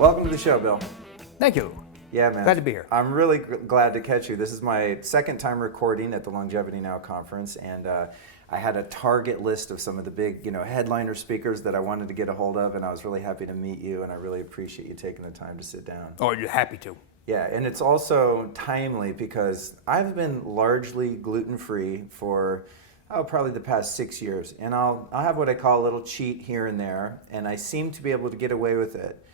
Welcome to the show, Bill. Thank you. Yeah, man. Glad to be here. I'm really glad to catch you. This is my second time recording at the Longevity Now conference, and I had a target list of some of the big, headliner speakers that I wanted to get a hold of, and I was really happy to meet you, and I really appreciate you taking the time to sit down. Oh, you're happy to. Yeah, and it's also timely because I've been largely gluten-free for probably the past 6 years, and I'll have what I call a little cheat here and there, and I seem to be able to get away with it.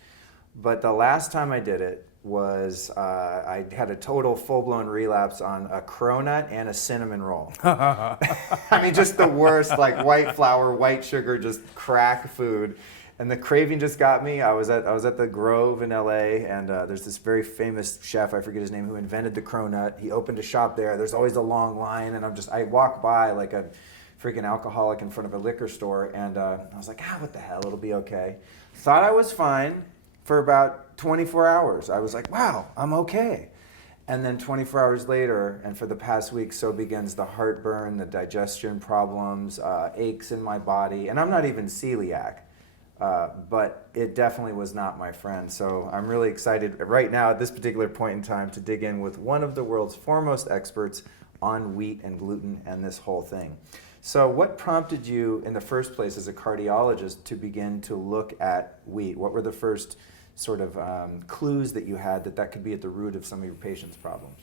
But the last time I did it was I had a total full-blown relapse on a cronut and a cinnamon roll. I mean, just the worst, like white flour, white sugar, just crack food. And the craving just got me. I was at the Grove in LA, and there's this very famous chef, I forget his name, who invented the cronut. He opened a shop there. There's always a long line, and I walk by like a freaking alcoholic in front of a liquor store, and I was like, what the hell, it'll be okay. Thought I was fine for about 24 hours. I was like, wow, I'm okay. And then 24 hours later, and for the past week, so begins the heartburn, the digestion problems, aches in my body, and I'm not even celiac. But it definitely was not my friend. So I'm really excited right now at this particular point in time to dig in with one of the world's foremost experts on wheat and gluten and this whole thing. So what prompted you in the first place as a cardiologist to begin to look at wheat? What were the first sort of clues that you had that could be at the root of some of your patients' problems?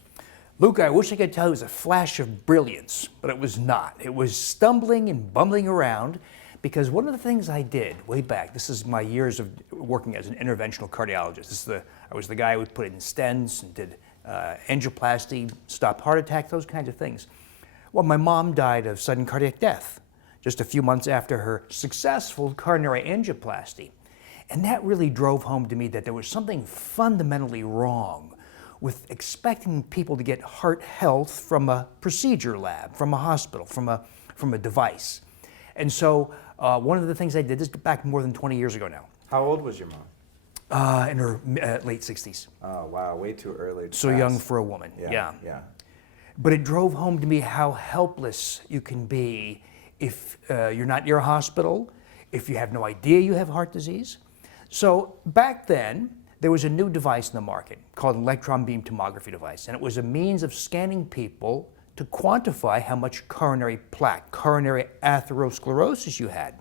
Luke, I wish I could tell you it was a flash of brilliance, but it was not. It was stumbling and bumbling around. Because one of the things I did way back, this is my years of working as an interventional cardiologist. I was the guy who put in stents and did angioplasty, stopped heart attack, those kinds of things. Well, my mom died of sudden cardiac death just a few months after her successful coronary angioplasty. And that really drove home to me that there was something fundamentally wrong with expecting people to get heart health from a procedure lab, from a hospital, from a device. And so one of the things I did, this is back more than 20 years ago now. How old was your mom? In her late 60s. Oh, wow, way too early. So young for a woman, yeah. But it drove home to me how helpless you can be if you're not near a hospital, if you have no idea you have heart disease. So back then, there was a new device in the market called an electron beam tomography device, and it was a means of scanning people to quantify how much coronary plaque, coronary atherosclerosis you had.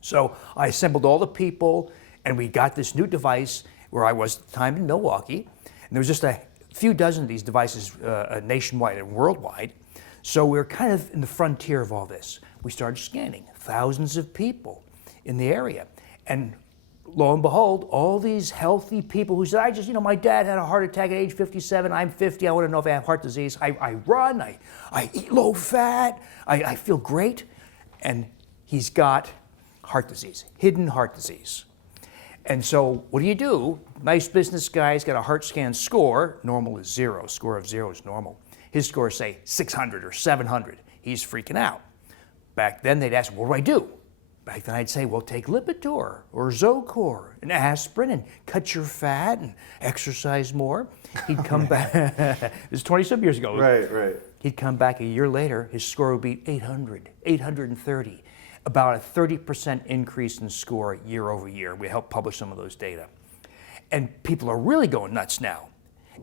So I assembled all the people, and we got this new device where I was at the time in Milwaukee, and there was just a few dozen of these devices nationwide and worldwide. So we were kind of in the frontier of all this. We started scanning thousands of people in the area, and lo and behold, all these healthy people who said, my dad had a heart attack at age 57, I'm 50, I want to know if I have heart disease. I run, I eat low fat, I feel great. And he's got heart disease, hidden heart disease. And so what do? Nice business guy's got a heart scan score, normal is 0, score of 0 is normal. His score is say 600 or 700, he's freaking out. Back then they'd ask, what do I do? Back then I'd say, well, take Lipitor or Zocor and aspirin and cut your fat and exercise more. He'd come back, this is 20-some years ago. Right. He'd come back a year later, his score would be 800, 830, about a 30% increase in score year over year. We helped publish some of those data. And people are really going nuts now.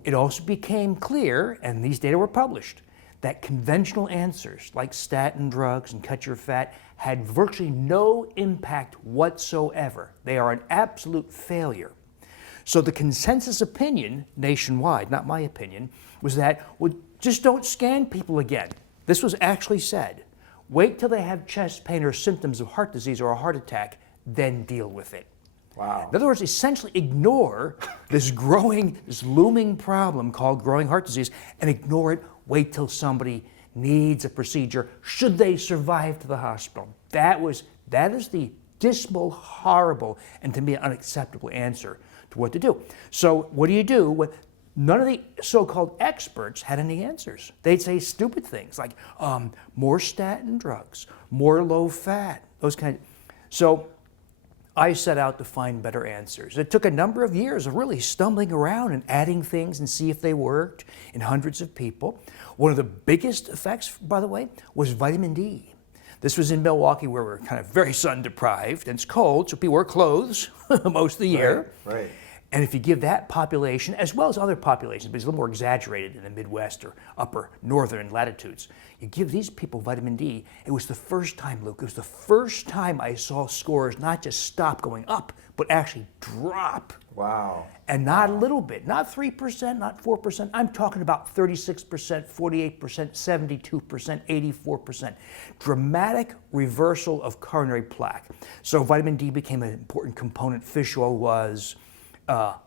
It also became clear, and these data were published, that conventional answers like statin drugs and cut your fat had virtually no impact whatsoever. They are an absolute failure. So the consensus opinion nationwide, not my opinion, was that, well, just don't scan people again. This was actually said. Wait till they have chest pain or symptoms of heart disease or a heart attack, then deal with it. Wow. In other words, essentially ignore this looming problem called growing heart disease and ignore it. Wait till somebody needs a procedure, should they survive to the hospital. That is the dismal, horrible, and to me unacceptable answer to what to do. So what do when none of the so-called experts had any answers? They'd say stupid things like more statin drugs, more low fat, those kinds. So I set out to find better answers. It took a number of years of really stumbling around and adding things and see if they worked in hundreds of people. One of the biggest effects, by the way, was vitamin D. This was in Milwaukee where we're kind of very sun deprived and it's cold, so people wear clothes most of the year. Right. And if you give that population, as well as other populations, but it's a little more exaggerated in the Midwest or upper northern latitudes, you give these people vitamin D. It was the first time, Luke, it was the first time I saw scores not just stop going up, but actually drop. Wow. And not a little bit, not 3%, not 4%. I'm talking about 36%, 48%, 72%, 84%. Dramatic reversal of coronary plaque. So vitamin D became an important component. Fish oil was.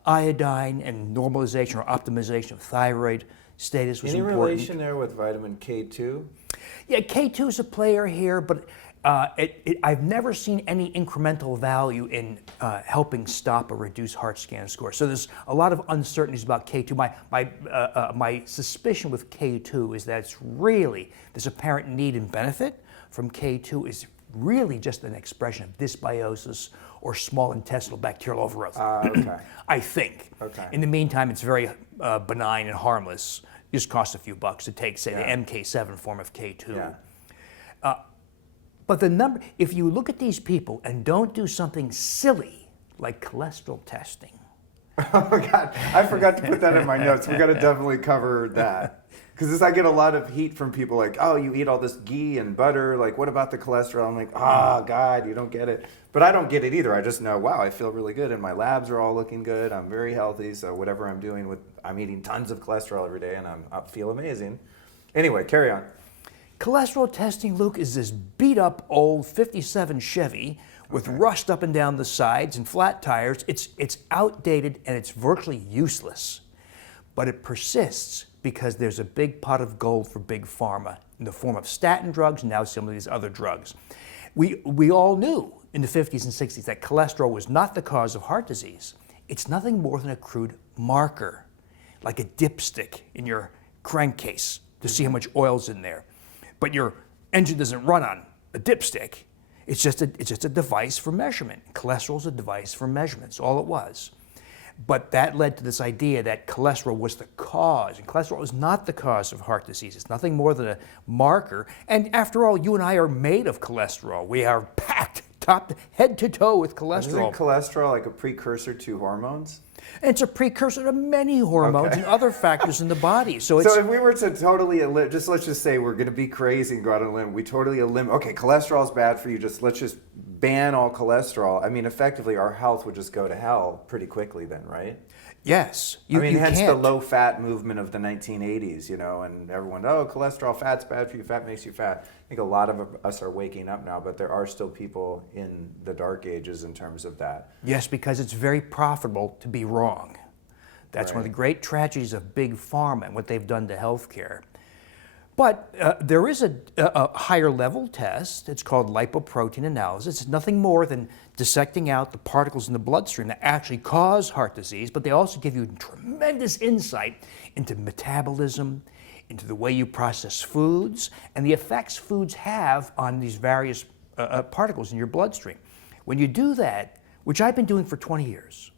Iodine and normalization or optimization of thyroid status was important. Any relation there with vitamin K2? Yeah, K2 is a player here, but I've never seen any incremental value in helping stop or reduce heart scan score. So there's a lot of uncertainties about K2. My suspicion with K2 is that it's really, this apparent need and benefit from K2 is really just an expression of dysbiosis or small intestinal bacterial overgrowth. Okay. I think. Okay. In the meantime, it's very benign and harmless. It just costs a few bucks to take, say, Yeah. the MK7 form of K2. Yeah. But the number, if you look at these people and don't do something silly like cholesterol testing. Oh my God, I forgot to put that in my notes. We got to definitely cover that. Because I get a lot of heat from people like, oh, you eat all this ghee and butter. Like, what about the cholesterol? I'm like, oh, God, you don't get it. But I don't get it either. I just know, wow, I feel really good. And my labs are all looking good. I'm very healthy. So whatever I'm doing I'm eating tons of cholesterol every day and I feel amazing. Anyway, carry on. Cholesterol testing, Luke, is this beat up old 57 Chevy with rust up and down the sides and flat tires. It's outdated and it's virtually useless. But it persists because there's a big pot of gold for big pharma in the form of statin drugs and now some of these other drugs. We all knew in the 50s and 60s that cholesterol was not the cause of heart disease. It's nothing more than a crude marker, like a dipstick in your crankcase to see how much oil's in there. But your engine doesn't run on a dipstick. It's just a device for measurement. Cholesterol's a device for measurement. That's all it was. But that led to this idea that cholesterol was the cause. And cholesterol is not the cause of heart disease. It's nothing more than a marker. And after all, you and I are made of cholesterol. We are packed head to toe with cholesterol. Isn't cholesterol like a precursor to hormones? And it's a precursor to many hormones and other factors in the body. So if we were to totally let's just say we're going to be crazy and go out on a limb, we totally eliminate. Okay, cholesterol is bad for you. Let's just ban all cholesterol. I mean, effectively, our health would just go to hell pretty quickly then, right? Yes. Hence the low-fat movement of the 1980s, and everyone, oh, cholesterol, fat's bad for you, fat makes you fat. I think a lot of us are waking up now, but there are still people in the dark ages in terms of that. Yes, because it's very profitable to be wrong. That's one of the great tragedies of big pharma and what they've done to healthcare. But there is a higher level test. It's called lipoprotein analysis. It's nothing more than dissecting out the particles in the bloodstream that actually cause heart disease, but they also give you tremendous insight into metabolism, into the way you process foods, and the effects foods have on these various particles in your bloodstream. When you do that, which I've been doing for 20 years,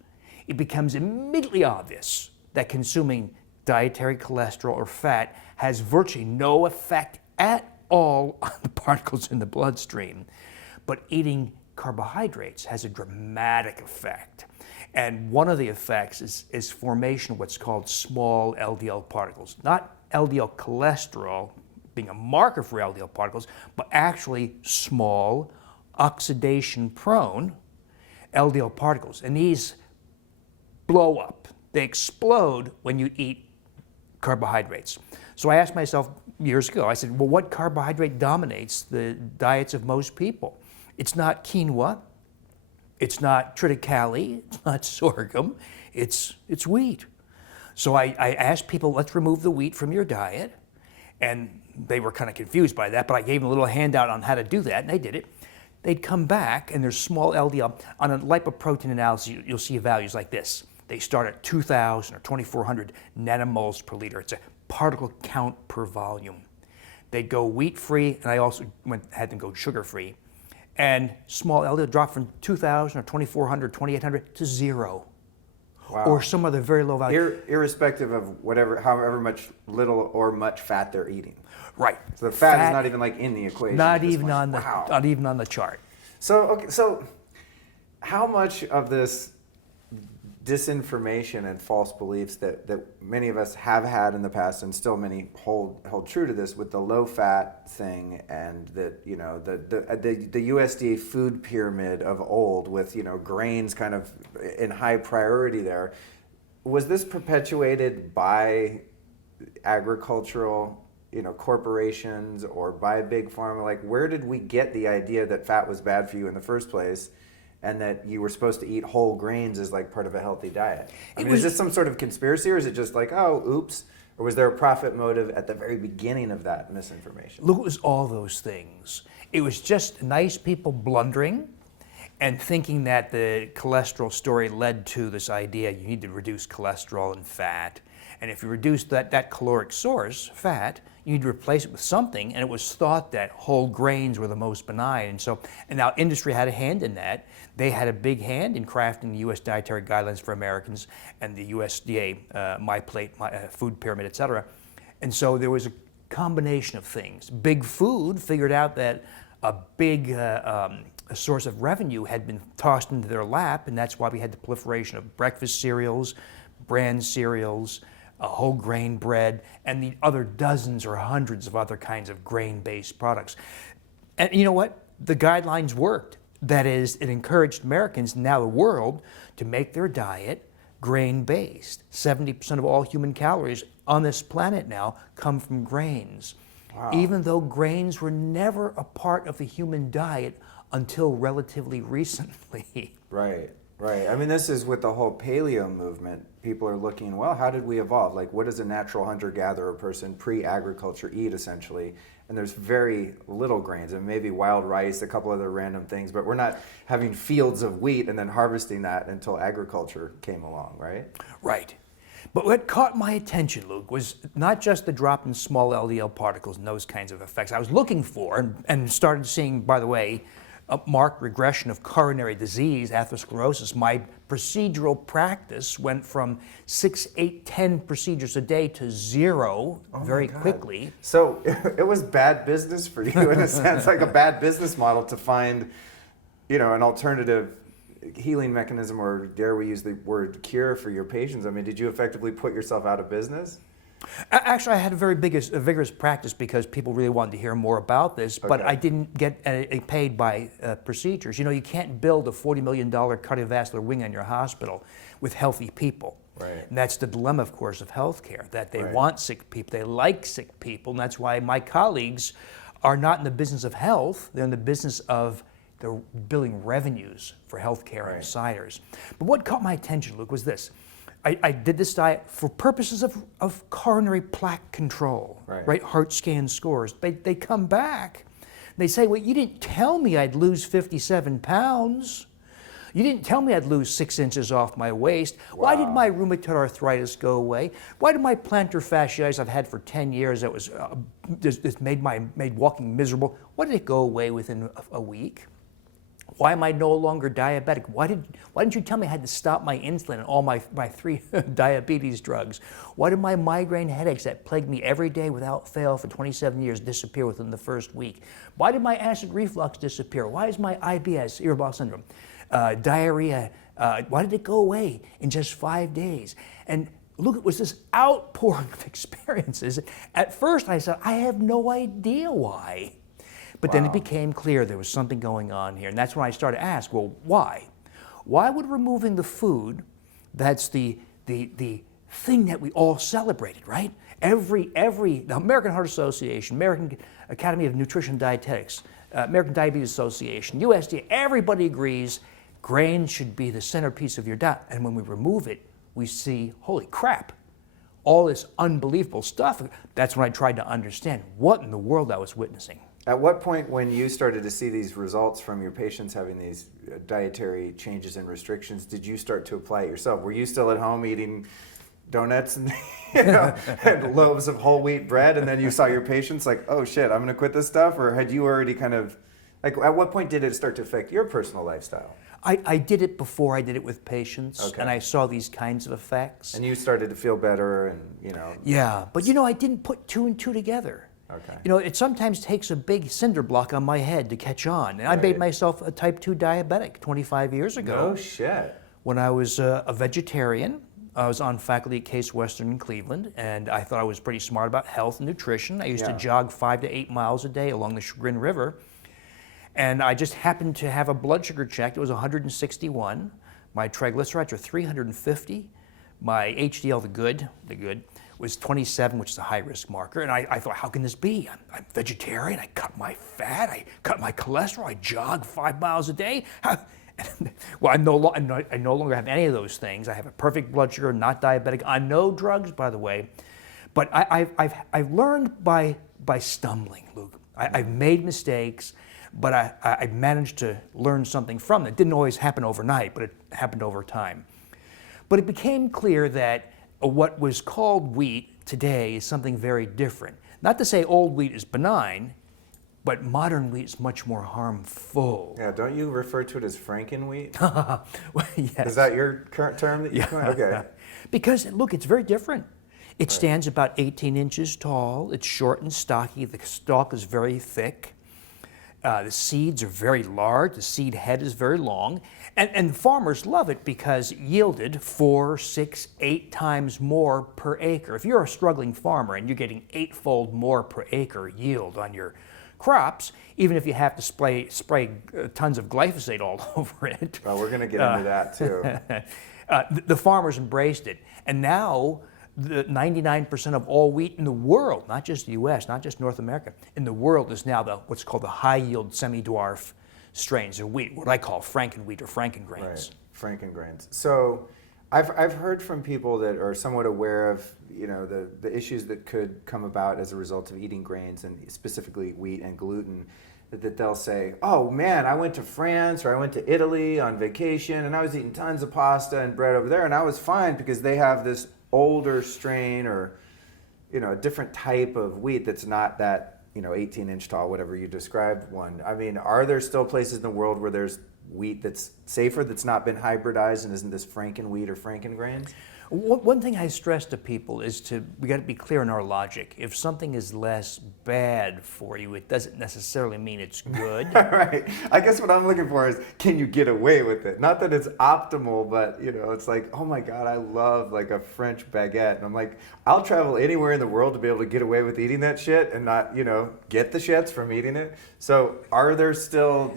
it becomes immediately obvious that consuming dietary cholesterol or fat has virtually no effect at all on the particles in the bloodstream. But eating carbohydrates has a dramatic effect. And one of the effects is formation of what's called small LDL particles. Not LDL cholesterol being a marker for LDL particles, but actually small, oxidation-prone LDL particles. And these blow up. They explode when you eat carbohydrates. So I asked myself years ago, I said, well, what carbohydrate dominates the diets of most people? It's not quinoa, it's not triticale, it's not sorghum, it's wheat. So I asked people, let's remove the wheat from your diet. And they were kind of confused by that, but I gave them a little handout on how to do that, and they did it. They'd come back, and there's small LDL. On a lipoprotein analysis, you'll see values like this. They start at 2,000 or 2,400 nanomoles per liter. It's a particle count per volume. They'd go wheat-free, and I also had them go sugar-free. And small LDL dropped from 2,000 or 2,400, 2,800 to 0. Wow. Or some other very low value. Irrespective of however much little or much fat they're eating. Right. So the fat is not even like in the equation. Not even on the chart. So how much of this disinformation and false beliefs that many of us have had in the past, and still many hold true to this, with the low fat thing, and that, you know, the USDA food pyramid of old, with, you know, grains kind of in high priority there. Was this perpetuated by agricultural, you know, corporations, or by big pharma? Like, where did we get the idea that fat was bad for you in the first place, and that you were supposed to eat whole grains as like part of a healthy diet? I mean, is this some sort of conspiracy, or is it just like, oh, oops? Or was there a profit motive at the very beginning of that misinformation? Look, it was all those things. It was just nice people blundering and thinking that the cholesterol story led to this idea you need to reduce cholesterol and fat. And if you reduce that caloric source, fat, you need to replace it with something. And it was thought that whole grains were the most benign. And now industry had a hand in that. They had a big hand in crafting the U.S. dietary guidelines for Americans and the USDA, My Plate, Food Pyramid, et cetera. And so there was a combination of things. Big Food figured out that a big a source of revenue had been tossed into their lap, and that's why we had the proliferation of breakfast cereals, bran cereals, whole grain bread, and the other dozens or hundreds of other kinds of grain-based products. And you know what? The guidelines worked. That is, it encouraged Americans, now the world, to make their diet grain-based. 70% of all human calories on this planet now come from grains. Wow. Even though grains were never a part of the human diet until relatively recently. Right. Right. I mean, this is with the whole paleo movement. People are looking, well, how did we evolve? Like, what does a natural hunter-gatherer person pre-agriculture eat, essentially? And there's very little grains, and maybe wild rice, a couple other random things, but we're not having fields of wheat and then harvesting that until agriculture came along, right? Right. But what caught my attention, Luke, was not just the drop in small LDL particles and those kinds of effects I was looking for, and started seeing, by the way, a marked regression of coronary disease, atherosclerosis. My procedural practice went from 6, 8, 10 procedures a day to 0 very quickly. So it was bad business for you, in a sense, like a bad business model to find, you know, an alternative healing mechanism, or dare we use the word cure, for your patients. I mean, did you effectively put yourself out of business? Actually, I had a very vigorous practice because people really wanted to hear more about this, but I didn't get paid by procedures. You know, you can't build a $40 million cardiovascular wing on your hospital with healthy people. Right. And that's the dilemma, of course, of healthcare, that they want sick people, they like sick people, and that's why my colleagues are not in the business of health, they're in the business of they're building revenues for healthcare insiders. But what caught my attention, Luke, was this. I did this diet for purposes of coronary plaque control, right? Heart scan scores. They come back. They say, well, you didn't tell me I'd lose 57 pounds. You didn't tell me I'd lose 6 inches off my waist. Wow. Why did my rheumatoid arthritis go away? Why did my plantar fasciitis I've had for 10 years that was it's made walking miserable? Why did it go away within a week? Why am I no longer diabetic? Why didn't you tell me I had to stop my insulin and all my 3 diabetes drugs? Why did my migraine headaches that plagued me every day without fail for 27 years disappear within the first week? Why did my acid reflux disappear? Why is my IBS, irritable bowel syndrome, diarrhea, why did it go away in just 5 days? And look, it was this outpouring of experiences. At first I said, I have no idea why. But then it became clear there was something going on here. And that's when I started to ask, well, why? Why would removing the food, that's the thing that we all celebrated, right? The American Heart Association, American Academy of Nutrition and Dietetics, American Diabetes Association, USDA, everybody agrees grain should be the centerpiece of your diet. And when we remove it, we see, holy crap, all this unbelievable stuff. That's when I tried to understand what in the world I was witnessing. At what point, when you started to see these results from your patients having these dietary changes and restrictions, did you start to apply it yourself? Were you still at home eating donuts and, and loaves of whole wheat bread, and then you saw your patients like, oh shit, I'm going to quit this stuff? Or had you already kind of, like, at what point did it start to affect your personal lifestyle? I did it before I did it with patients, and I saw these kinds of effects. And you started to feel better, and, you know. Yeah, but I didn't put 2 and 2 together. Okay. It sometimes takes a big cinder block on my head to catch on. And I made myself a type 2 diabetic 25 years ago. No shit. when I was a vegetarian. I was on faculty at Case Western in Cleveland, and I thought I was pretty smart about health and nutrition. I used to jog 5 to 8 miles a day along the Chagrin River, and I just happened to have a blood sugar check. It was 161. My triglycerides were 350. My HDL, the good, was 27, which is a high-risk marker. And I thought, how can this be? I'm vegetarian, I cut my fat, I cut my cholesterol, I jog 5 miles a day. Well, I no longer have any of those things. I have a perfect blood sugar, not diabetic, on no drugs, by the way. But I've learned by stumbling, Luke. I've made mistakes, but I managed to learn something from it. It didn't always happen overnight, but it happened over time. But it became clear that what was called wheat today is something very different. Not to say old wheat is benign, but modern wheat is much more harmful. Yeah, don't you refer to it as Frankenwheat? Well, yes. Is that your current term that you coined? Okay. Because, look, it's very different. It stands about 18 inches tall. It's short and stocky. The stalk is very thick. The seeds are very large. The seed head is very long. And farmers love it because it yielded 4, 6, 8 times more per acre. If you're a struggling farmer and you're getting 8-fold more per acre yield on your crops, even if you have to spray tons of glyphosate all over it. Well, we're going to get into that too. The farmers embraced it. And now, the 99% of all wheat in the world, not just the U.S., not just North America, in the world is now what's called the high-yield semi-dwarf strains of wheat, what I call Frankenwheat or Frankengrains. Right, Frankengrains. So I've heard from people that are somewhat aware of the issues that could come about as a result of eating grains, and specifically wheat and gluten, that they'll say, oh man, I went to France or I went to Italy on vacation and I was eating tons of pasta and bread over there and I was fine because they have this older strain or a different type of wheat that's not that 18-inch tall, whatever you described one. I mean, are there still places in the world where there's wheat that's safer, that's not been hybridized and isn't this Frankenwheat or Frankengrains? One thing I stress to people is we got to be clear in our logic. If something is less bad for you, it doesn't necessarily mean it's good. Right. I guess what I'm looking for is, can you get away with it? Not that it's optimal, but it's like, oh my God, I love like a French baguette. And I'm like, I'll travel anywhere in the world to be able to get away with eating that shit and not, get the shits from eating it. So are there still,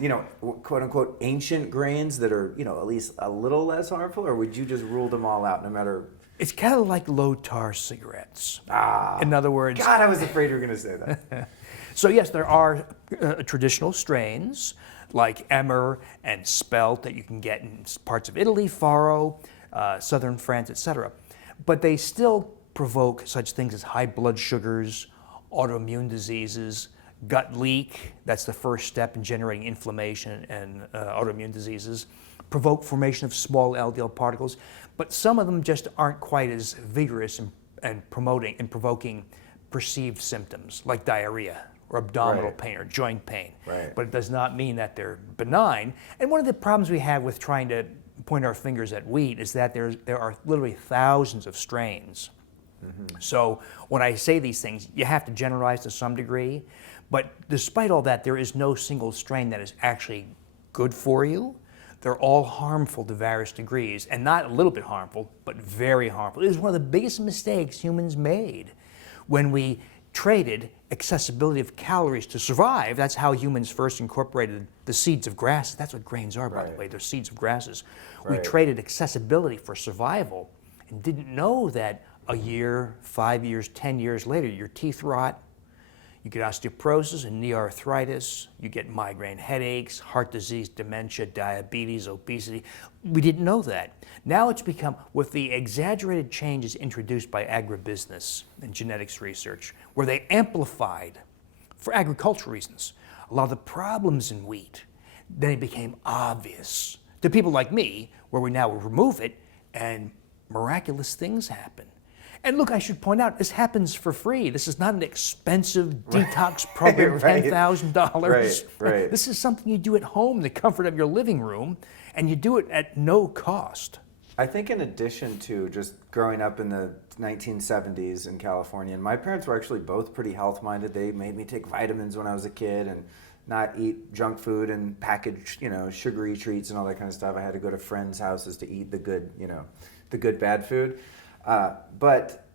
quote unquote, ancient grains that are, at least a little less harmful, or would you just rule them all out no matter? It's kind of like low-tar cigarettes. In other words... God, I was afraid you were going to say that. So yes, there are traditional strains like Emmer and Spelt that you can get in parts of Italy, Faro, southern France, etc. But they still provoke such things as high blood sugars, autoimmune diseases, gut leak, that's the first step in generating inflammation and autoimmune diseases, provoke formation of small LDL particles, but some of them just aren't quite as vigorous in provoking perceived symptoms like diarrhea or abdominal pain or joint pain. Right. But it does not mean that they're benign. And one of the problems we have with trying to point our fingers at wheat is that there are literally thousands of strains. Mm-hmm. So when I say these things, you have to generalize to some degree. But despite all that, there is no single strain that is actually good for you. They're all harmful to various degrees, and not a little bit harmful, but very harmful. It is one of the biggest mistakes humans made when we traded accessibility of calories to survive. That's how humans first incorporated the seeds of grasses. That's what grains are, by the way. They're seeds of grasses. We traded accessibility for survival and didn't know that a year, 5 years, 10 years later, your teeth rot, you get osteoporosis and knee arthritis, you get migraine headaches, heart disease, dementia, diabetes, obesity. We didn't know that. Now it's become, with the exaggerated changes introduced by agribusiness and genetics research, where they amplified, for agricultural reasons, a lot of the problems in wheat, then it became obvious to people like me, where we now remove it and miraculous things happen. And look, I should point out, this happens for free. This is not an expensive detox program, $10,000. Right. This is something you do at home in the comfort of your living room, and you do it at no cost. I think in addition to just growing up in the 1970s in California, and my parents were actually both pretty health-minded. They made me take vitamins when I was a kid, and not eat junk food and packaged, sugary treats and all that kind of stuff. I had to go to friends' houses to eat the good, the good bad food. But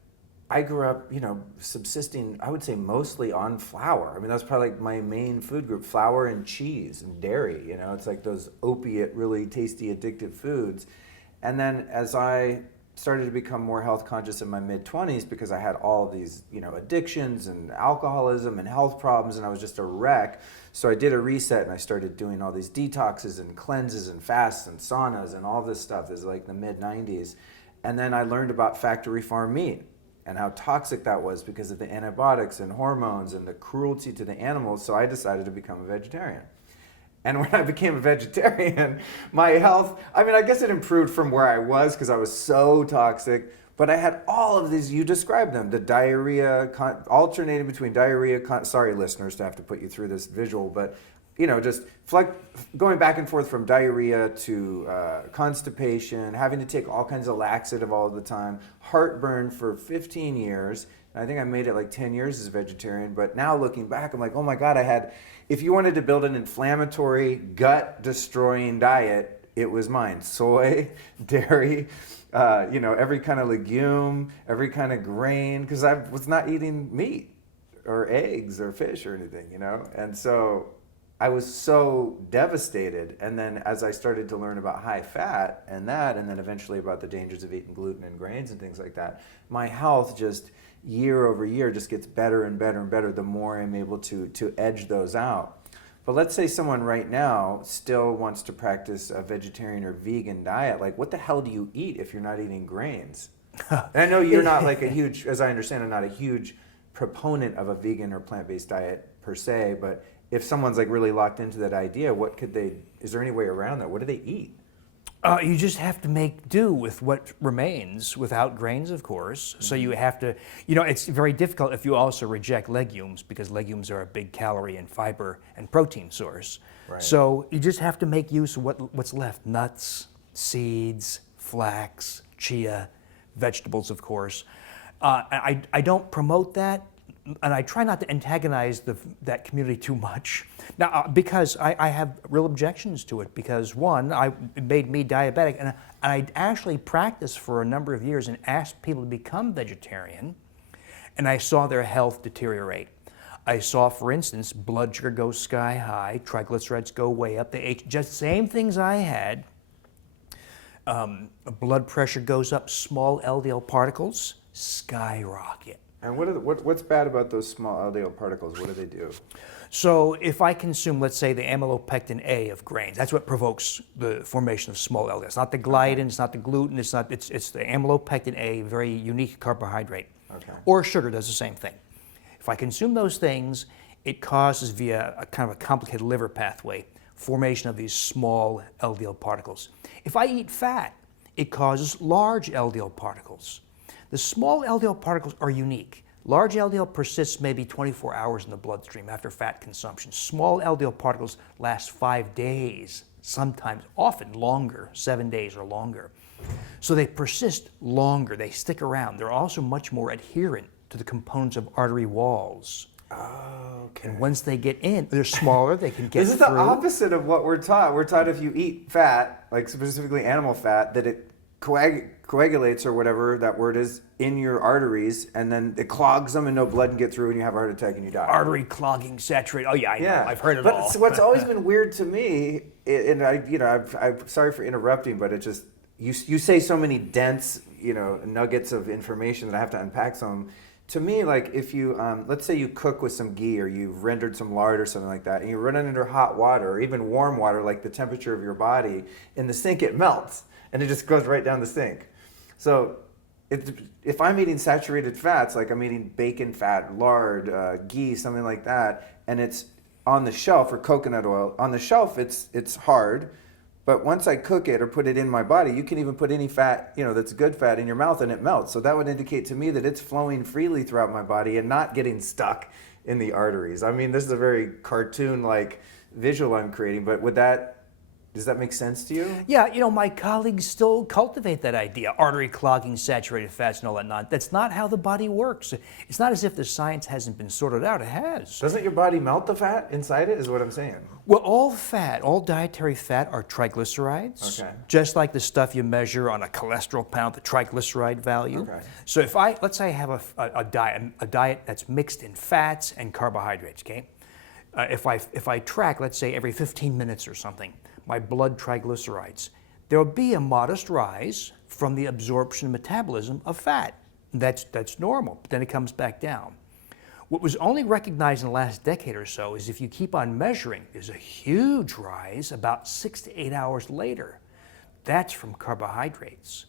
I grew up, subsisting, I would say mostly on flour. I mean, that's probably like my main food group, flour and cheese and dairy, it's like those opiate, really tasty, addictive foods. And then as I started to become more health conscious in my mid-20s, because I had all of these, addictions and alcoholism and health problems, and I was just a wreck. So I did a reset and I started doing all these detoxes and cleanses and fasts and saunas and all this stuff. This is like the mid-90s. And then I learned about factory farm meat and how toxic that was because of the antibiotics and hormones and the cruelty to the animals. So I decided to become a vegetarian. And when I became a vegetarian, my health, I guess it improved from where I was because I was so toxic, but I had all of these, you described them, the diarrhea, alternating between diarrhea, sorry listeners to have to put you through this visual, but just going back and forth from diarrhea to constipation, having to take all kinds of laxative all the time, heartburn for 15 years. And I think I made it like 10 years as a vegetarian, but now looking back, I'm like, oh my God, if you wanted to build an inflammatory, gut-destroying diet, it was mine. Soy, dairy, every kind of legume, every kind of grain, because I was not eating meat or eggs or fish or anything, And so I was so devastated. And then as I started to learn about high fat and then eventually about the dangers of eating gluten and grains and things like that, my health just year over year just gets better and better and better the more I'm able to edge those out. But let's say someone right now still wants to practice a vegetarian or vegan diet. Like, what the hell do you eat if you're not eating grains? And I know you're not like as I understand it, not a huge proponent of a vegan or plant-based diet per se, but if someone's like really locked into that idea, is there any way around that? What do they eat? You just have to make do with what remains without grains, of course. So you have to, it's very difficult if you also reject legumes because legumes are a big calorie and fiber and protein source. Right. So you just have to make use of what's left. Nuts, seeds, flax, chia, vegetables, of course. I don't promote that. And I try not to antagonize that community too much. Now, because I have real objections to it. Because one, it made me diabetic, and I actually practiced for a number of years and asked people to become vegetarian, and I saw their health deteriorate. I saw, for instance, blood sugar go sky high, triglycerides go way up. They ate just same things I had. Blood pressure goes up, small LDL particles skyrocket. And what's bad about those small LDL particles? What do they do? So if I consume, let's say, the amylopectin A of grains, that's what provokes the formation of small LDL. It's not the gliadin, it's not the gluten, it's the amylopectin A, very unique carbohydrate. Okay. Or sugar does the same thing. If I consume those things, it causes via a kind of a complicated liver pathway formation of these small LDL particles. If I eat fat, it causes large LDL particles. The small LDL particles are unique. Large LDL persists maybe 24 hours in the bloodstream after fat consumption. Small LDL particles last 5 days, sometimes, often longer, 7 days or longer. So they persist longer, they stick around. They're also much more adherent to the components of artery walls. Oh, okay. And once they get in, they're smaller, they can get through. This is the opposite of what we're taught. We're taught if you eat fat, like specifically animal fat, that it coagulates or whatever that word is in your arteries, and then it clogs them and no blood can get through and you have a heart attack and you die. Artery clogging, saturate. Oh yeah, I know. I've heard it all. But what's always been weird to me, and I'm sorry for interrupting, but it just you say so many dense nuggets of information that I have to unpack some. To me, like if you let's say you cook with some ghee or you've rendered some lard or something like that, and you run it under hot water or even warm water, like the temperature of your body in the sink, it melts. And it just goes right down the sink. So if I'm eating saturated fats, like I'm eating bacon fat, lard, ghee, something like that, and it's on the shelf, or coconut oil, on the shelf it's hard, but once I cook it or put it in my body, you can even put any fat, that's good fat in your mouth and it melts. So that would indicate to me that it's flowing freely throughout my body and not getting stuck in the arteries. I mean, this is a very cartoon-like visual I'm creating, but would that Does that make sense to you? Yeah, my colleagues still cultivate that idea, artery clogging, saturated fats, and all that nonsense. That's not how the body works. It's not as if the science hasn't been sorted out. It has. Doesn't your body melt the fat inside it, is what I'm saying? Well, all fat, all dietary fat are triglycerides, Okay. just like the stuff you measure on a cholesterol panel, the triglyceride value. Okay. So let's say I have a diet that's mixed in fats and carbohydrates, okay? If I track, let's say every 15 minutes or something, my blood triglycerides, there'll be a modest rise from the absorption and metabolism of fat. That's normal, but then it comes back down. What was only recognized in the last decade or so is if you keep on measuring, there's a huge rise about 6 to 8 hours later. That's from carbohydrates.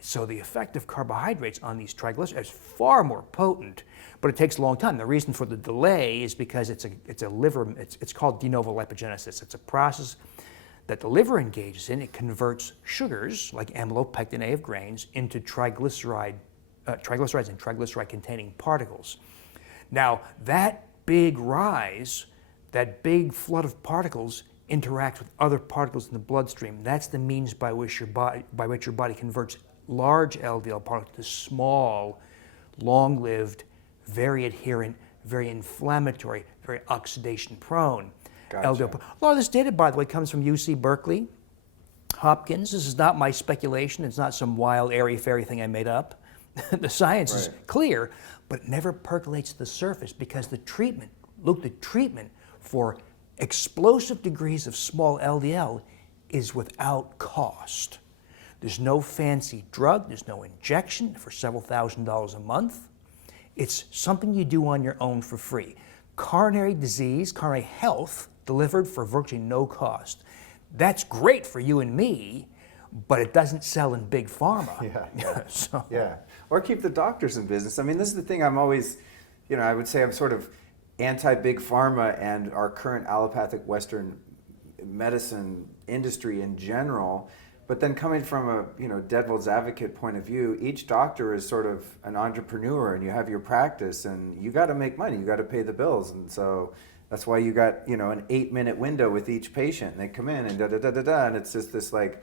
So the effect of carbohydrates on these triglycerides is far more potent, but it takes a long time. The reason for the delay is because it's called de novo lipogenesis. It's a process that the liver engages in. It converts sugars like amylopectin A of grains into triglycerides and triglyceride-containing particles. Now, that big rise, that big flood of particles interacts with other particles in the bloodstream. That's the means by which your body converts large LDL particles to small, long-lived, very adherent, very inflammatory, very oxidation-prone LDL. A lot of this data, by the way, comes from UC Berkeley, Hopkins. This is not my speculation. It's not some wild, airy-fairy thing I made up. The science is clear, but it never percolates to the surface because the treatment for explosive degrees of small LDL is without cost. There's no fancy drug, there's no injection for several $1,000s a month. It's something you do on your own for free. Coronary disease, coronary health, delivered for virtually no cost. That's great for you and me, but it doesn't sell in big pharma. Yeah. Or keep the doctors in business. I mean, this is the thing I'm always, I would say I'm sort of anti-big pharma and our current allopathic Western medicine industry in general. But then coming from a devil's advocate point of view, each doctor is sort of an entrepreneur, and you have your practice, and you got to make money, you got to pay the bills, and so that's why you got an 8-minute window with each patient, and they come in and and it's just this like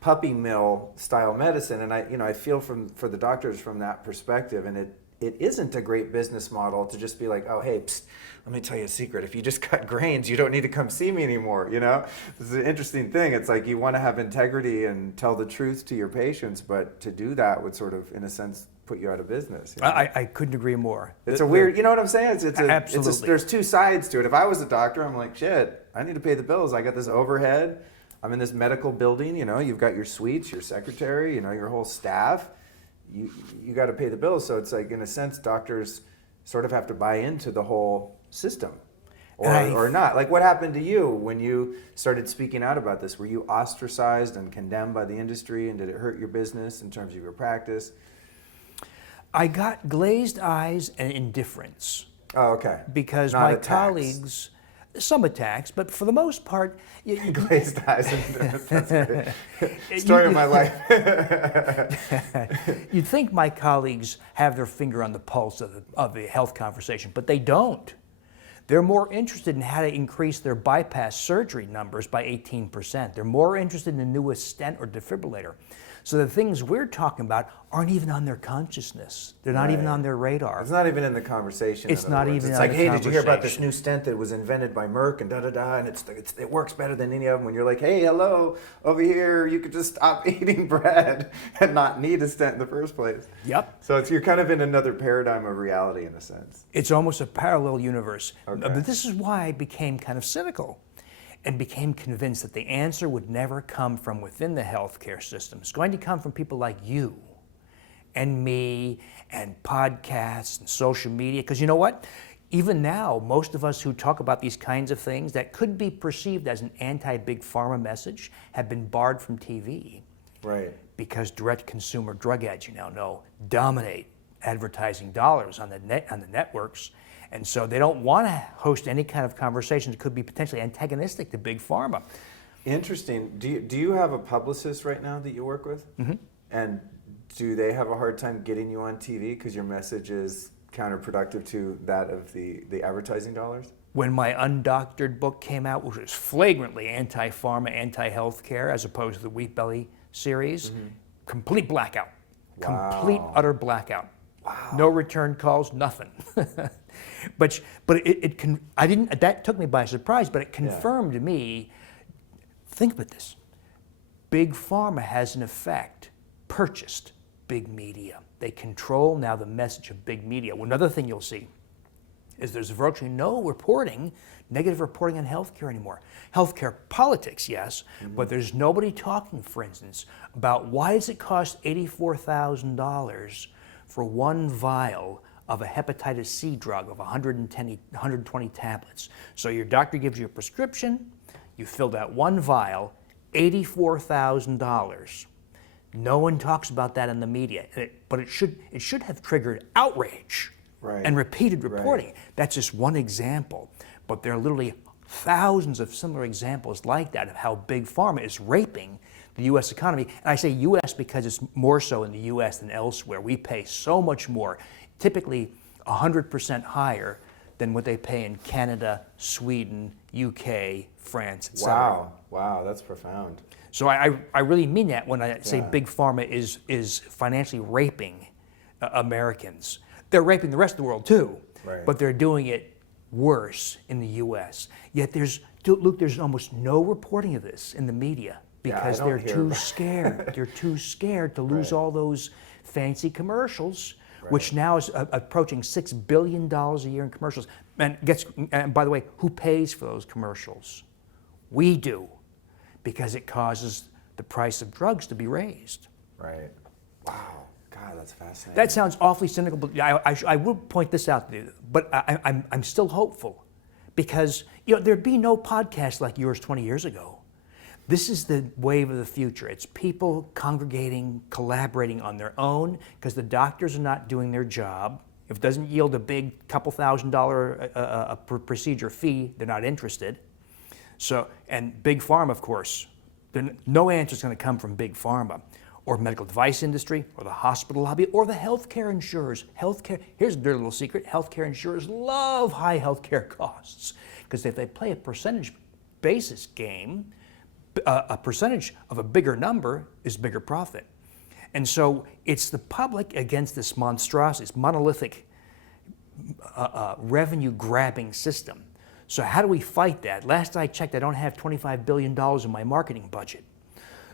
puppy mill style medicine, and I feel for the doctors from that perspective, and it isn't a great business model to just be like, oh hey, psst, let me tell you a secret. If you just cut grains, you don't need to come see me anymore. This is an interesting thing. It's like you want to have integrity and tell the truth to your patients, but to do that would sort of, in a sense, put you out of business. I couldn't agree more. It's a weird, you know what I'm saying? Absolutely. There's two sides to it. If I was a doctor, I'm like, shit, I need to pay the bills. I got this overhead. I'm in this medical building. You've got your suites, your secretary, your whole staff. You got to pay the bills. So it's like, in a sense, doctors sort of have to buy into the whole system or not. Like, what happened to you when you started speaking out about this? Were you ostracized and condemned by the industry, and did it hurt your business in terms of your practice? I got glazed eyes and indifference. Oh, okay. Because not my attacks. Colleagues, some attacks, but for the most part, glazed eyes and indifference. That's great. Story of my life. You'd think my colleagues have their finger on the pulse of the health conversation, but they don't. They're more interested in how to increase their bypass surgery numbers by 18%. They're more interested in the newest stent or defibrillator. So the things we're talking about aren't even on their consciousness. They're not even on their radar. It's not even in the conversation. It's not even It's in like, the hey, did you hear about this conversation. new stent that was invented by Merck and da-da-da, and it works better than any of them. When you're like, hey, hello, over here, you could just stop eating bread and not need a stent in the first place. Yep. So you're kind of in another paradigm of reality in a sense. It's almost a parallel universe. Okay. But this is why I became kind of cynical and became convinced that the answer would never come from within the healthcare system. It's going to come from people like you and me and podcasts and social media. Because you know what? Even now, most of us who talk about these kinds of things that could be perceived as an anti-big pharma message have been barred from TV. Right. Because direct-consumer drug ads, you now know, dominate advertising dollars on the networks. And so they don't want to host any kind of conversation that could be potentially antagonistic to big pharma. Interesting. Do you have a publicist right now that you work with? Mm-hmm. And do they have a hard time getting you on TV because your message is counterproductive to that of the advertising dollars? when my undoctored book came out, which was flagrantly anti-pharma, anti-healthcare, as opposed to the Wheat Belly series, complete blackout. Wow. Complete, utter blackout. Wow. No return calls, nothing. but I didn't. That took me by surprise. But it confirmed to me. Think about this. Big pharma has in effect purchased big media. They control now the message of big media. Well, another thing you'll see is there's virtually no reporting, negative reporting on healthcare anymore. Healthcare politics, yes, but there's nobody talking, for instance, about why does it cost $84,000 for one vial of a hepatitis C drug of 120 tablets. So your doctor gives you a prescription, you filled out one vial, $84,000. No one talks about that in the media, but it should have triggered outrage and repeated reporting. Right. That's just one example, but there are literally thousands of similar examples like that of how big pharma is raping the U.S. economy. And I say U.S. because it's more so in the U.S. than elsewhere. We pay so much more, typically 100% higher than what they pay in Canada, Sweden, UK, France, etc. Wow, that's profound. So I really mean that when I say big pharma is financially raping Americans. They're raping the rest of the world too, but they're doing it worse in the U.S. Yet there's almost no reporting of this in the media because they're too scared. They're too scared to lose all those fancy commercials, which now is approaching $6 billion a year in commercials. And by the way, who pays for those commercials? We do, because it causes the price of drugs to be raised. Right. Wow. God, that's fascinating. That sounds awfully cynical, but I will point this out to you. But I'm still hopeful, because there'd be no podcast like yours 20 years ago. This is the wave of the future. It's people congregating, collaborating on their own, because the doctors are not doing their job. If it doesn't yield a big couple $1,000 per procedure fee, they're not interested. So, and big pharma, of course, no answer is going to come from big pharma, or medical device industry, or the hospital lobby, or the healthcare insurers. Here's a dirty little secret: healthcare insurers love high healthcare costs, because if they play a percentage basis game, a percentage of a bigger number is bigger profit. And so it's the public against this monstrosity, this monolithic revenue grabbing system. So how do we fight that? Last I checked, I don't have $25 billion in my marketing budget.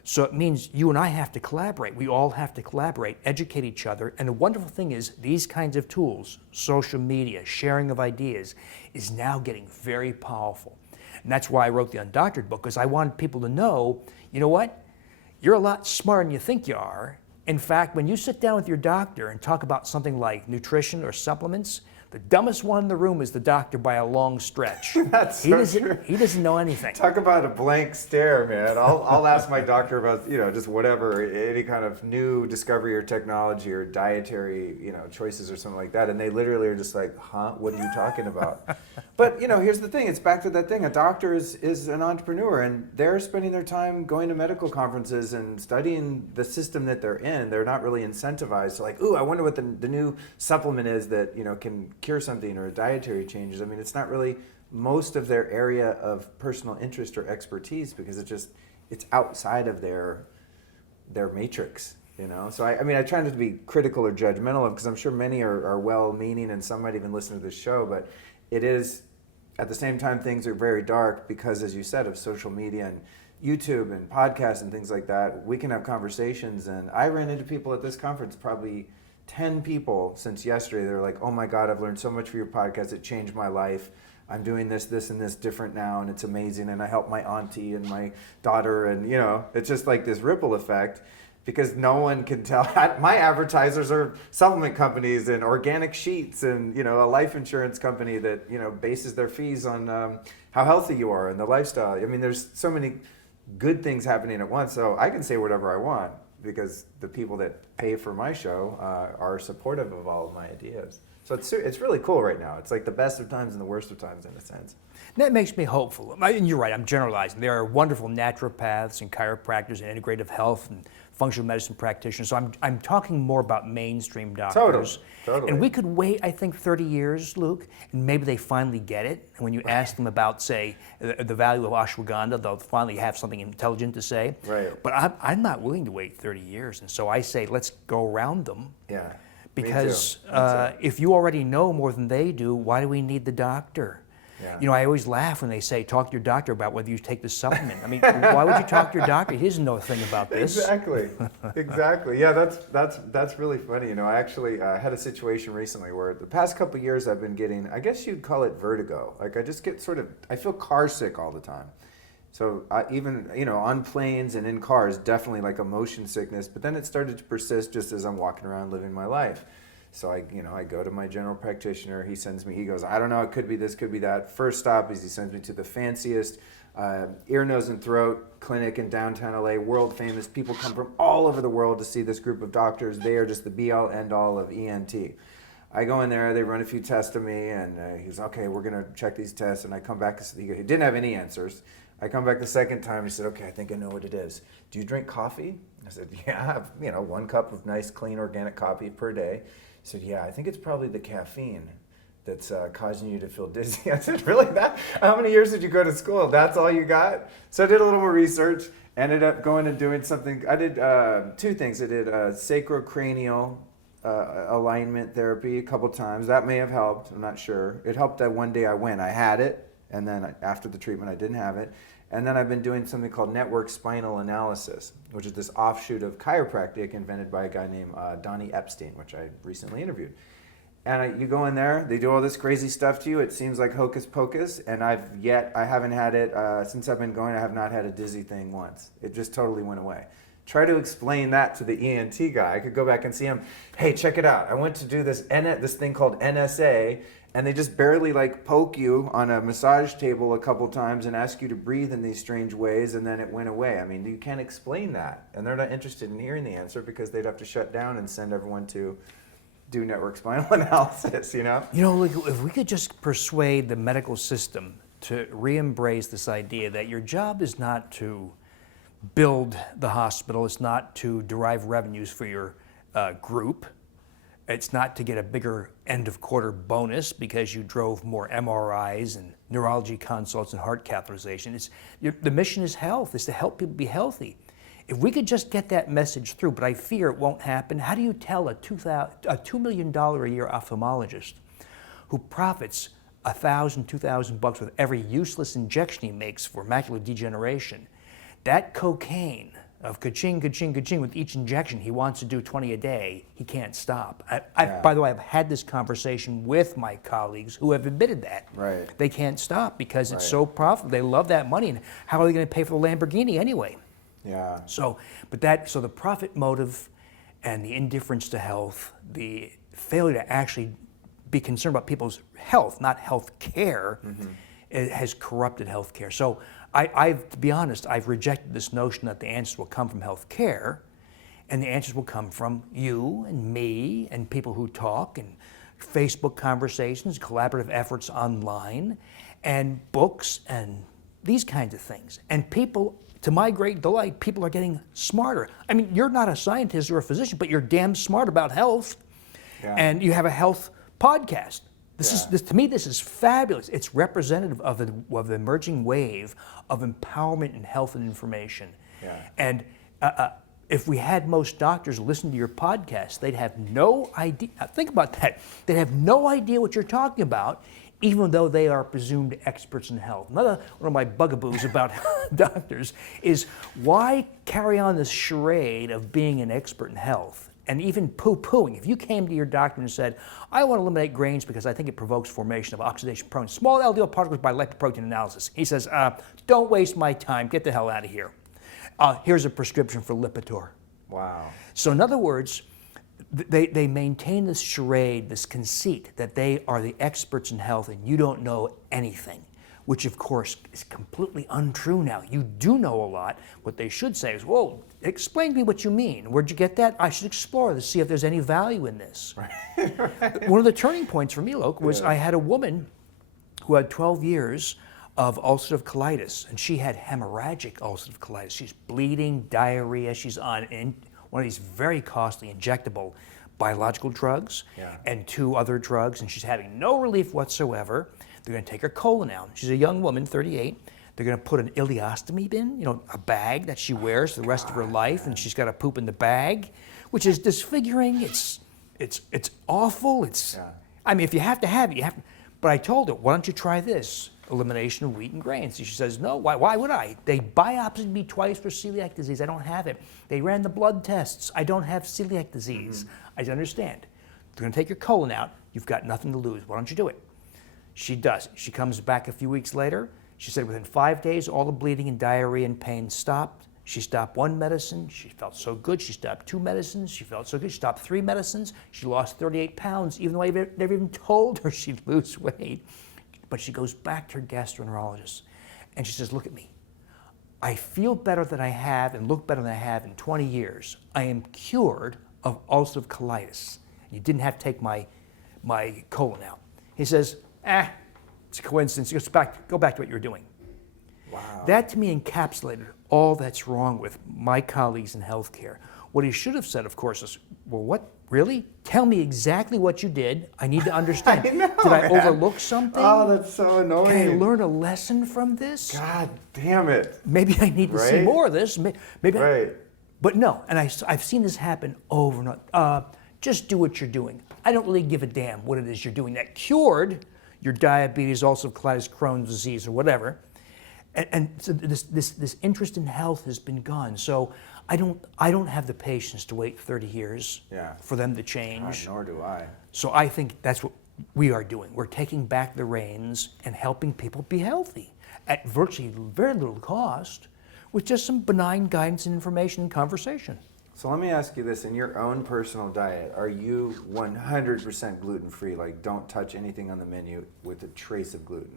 So it means you and I have to collaborate. We all have to collaborate, educate each other. And the wonderful thing is these kinds of tools, social media, sharing of ideas, is now getting very powerful. And that's why I wrote the Undoctored book, because I wanted people to know, you know what? You're a lot smarter than you think you are. In fact, when you sit down with your doctor and talk about something like nutrition or supplements, the dumbest one in the room is the doctor by a long stretch. That's so true. He doesn't know anything. Talk about a blank stare, man. I'll ask my doctor about, just whatever, any kind of new discovery or technology or dietary, choices or something like that. And they literally are just like, huh, what are you talking about? But, here's the thing. It's back to that thing. A doctor is an entrepreneur, and they're spending their time going to medical conferences and studying the system that they're in. They're not really incentivized to like, ooh, I wonder what the new supplement is that, can cure something, or dietary changes. I mean, it's not really most of their area of personal interest or expertise, because it's outside of their matrix, So I try not to be critical or judgmental of, because I'm sure many are well-meaning and some might even listen to this show, but it is, at the same time, things are very dark because, as you said, of social media and YouTube and podcasts and things like that. We can have conversations, and I ran into people at this conference, probably 10 people since yesterday. They're like, oh my God, I've learned so much from your podcast. It changed my life. I'm doing this, and this different now, and it's amazing. And I help my auntie and my daughter, and it's just like this ripple effect, because no one can tell. My advertisers are supplement companies and organic sheets and, a life insurance company that, bases their fees on how healthy you are and the lifestyle. I mean, there's so many good things happening at once. So I can say whatever I want, because the people that pay for my show are supportive of all of my ideas. So it's really cool right now. It's like the best of times and the worst of times in a sense. That makes me hopeful. And you're right, I'm generalizing. There are wonderful naturopaths and chiropractors and integrative health and functional medicine practitioners. So I'm talking more about mainstream doctors. Totally. And we could wait, I think, 30 years, Luke, and maybe they finally get it. And when you ask them about, say, the value of ashwagandha, they'll finally have something intelligent to say. Right. But I'm not willing to wait 30 years. And so I say, let's go around them. Yeah. Because Me too. if you already know more than they do, why do we need the doctor? Yeah. You know, I always laugh when they say, talk to your doctor about whether you take the supplement. I mean, why would you talk to your doctor? He doesn't know a thing about this. Exactly. Yeah, that's really funny. You know, I actually had a situation recently where the past couple of years I've been getting, I guess you'd call it vertigo. Like I just get I feel car sick all the time. So even, you know, on planes and in cars, definitely like a motion sickness, but then it started to persist just as I'm walking around living my life. So I go to my general practitioner, he goes, I don't know, it could be this, could be that. First stop is he sends me to the fanciest ear, nose, and throat clinic in downtown LA, world famous. People come from all over the world to see this group of doctors. They are just the be all end all of ENT. I go in there, they run a few tests of me, and he's okay, we're gonna check these tests, and I come back, he didn't have any answers. I come back the second time, he said, okay, I think I know what it is. Do you drink coffee? I said, yeah, I have 1 cup of nice, clean, organic coffee per day. He said, yeah, I think it's probably the caffeine that's causing you to feel dizzy. I said, really? How many years did you go to school? That's all you got? So I did a little more research, ended up going and doing something. I did 2 things. I did sacrocranial alignment therapy a couple times. That may have helped. I'm not sure. It helped that one day I went. I had it. And then after the treatment, I didn't have it. And then I've been doing something called network spinal analysis, which is this offshoot of chiropractic invented by a guy named Donnie Epstein, which I recently interviewed. And you go in there, they do all this crazy stuff to you. It seems like hocus pocus. And I haven't had it, since I've been going, I have not had a dizzy thing once. It just totally went away. Try to explain that to the ENT guy. I could go back and see him. Hey, check it out. I went to do this thing called NSA, and they just barely like poke you on a massage table a couple times and ask you to breathe in these strange ways, and then it went away. I mean, you can't explain that. And they're not interested in hearing the answer because they'd have to shut down and send everyone to do network spinal analysis, you know? You know, if we could just persuade the medical system to re-embrace this idea that your job is not to build the hospital, it's not to derive revenues for your group, it's not to get a bigger end of quarter bonus because you drove more MRIs and neurology consults and heart catheterization. The mission is health, it's to help people be healthy. If we could just get that message through, but I fear it won't happen. How do you tell a $2 million a year ophthalmologist who profits $1,000, $2,000 with every useless injection he makes for macular degeneration, that cocaine of ka-ching, ka-ching, ka-ching with each injection, he wants to do 20 a day, he can't stop. By the way, I've had this conversation with my colleagues who have admitted that. Right. They can't stop because it's so profitable. They love that money, and how are they going to pay for the Lamborghini anyway? Yeah. So the profit motive and the indifference to health, the failure to actually be concerned about people's health, not health care, it has corrupted health care. So to be honest, I've rejected this notion that the answers will come from health care, and the answers will come from you and me and people who talk, and Facebook conversations, collaborative efforts online, and books, and these kinds of things. And people, to my great delight, people are getting smarter. I mean, you're not a scientist or a physician, but you're damn smart about health, and you have a health podcast. To me, this is fabulous. It's representative of the emerging wave of empowerment in health and information. Yeah. And if we had most doctors listen to your podcast, they'd have no idea. Think about that. They'd have no idea what you're talking about, even though they are presumed experts in health. Another one of my bugaboos about doctors is why carry on this charade of being an expert in health? And even poo-pooing. If you came to your doctor and said, I want to eliminate grains because I think it provokes formation of oxidation-prone small LDL particles by lipoprotein analysis. He says, don't waste my time. Get the hell out of here. Here's a prescription for Lipitor. Wow. So in other words, they maintain this charade, this conceit that they are the experts in health and you don't know anything. which of course is completely untrue now. You do know a lot. What they should say is, whoa, explain to me what you mean. Where'd you get that? I should explore this, see if there's any value in this. Right. One of the turning points for me, Loke, was I had a woman who had 12 years of ulcerative colitis, and she had hemorrhagic ulcerative colitis. She's bleeding, diarrhea, she's on one of these very costly injectable biological drugs and 2 other drugs, and she's having no relief whatsoever. They're going to take her colon out. She's a young woman, 38. They're going to put an ileostomy bin, a bag that she wears the rest of her life, and she's got to poop in the bag, which is disfiguring. It's awful. I mean, if you have to have it, you have to. But I told her, why don't you try this? Elimination of wheat and grains. She says, no, why would I? They biopsied me twice for celiac disease. I don't have it. They ran the blood tests. I don't have celiac disease. I understand. They're going to take your colon out. You've got nothing to lose. Why don't you do it? She does. She comes back a few weeks later. She said within 5 days, all the bleeding and diarrhea and pain stopped. She stopped 1 medicine. She felt so good. She stopped 2 medicines. She felt so good. She stopped 3 medicines. She lost 38 pounds, even though I never even told her she'd lose weight. But she goes back to her gastroenterologist, and she says, look at me. I feel better than I have and look better than I have in 20 years. I am cured of ulcerative colitis. You didn't have to take my colon out. He says, it's a coincidence. Go back to what you were doing. Wow. That to me encapsulated all that's wrong with my colleagues in healthcare. What he should have said, of course, is, well, what? Really? Tell me exactly what you did. I need to understand. I know, did I man. overlook something? Oh, that's so annoying. Can I learn a lesson from this? God damn it. Maybe I need to see more of this. Maybe right. But no, and I've seen this happen over and over. Just do what you're doing. I don't really give a damn what it is you're doing. That cured your diabetes, ulcerative colitis, Crohn's disease, or whatever. And so this interest in health has been gone. So I don't have the patience to wait 30 years for them to change. God, nor do I. So I think that's what we are doing. We're taking back the reins and helping people be healthy at virtually very little cost, with just some benign guidance and information and conversation. So let me ask you this, in your own personal diet, are you 100% gluten-free, like don't touch anything on the menu with a trace of gluten?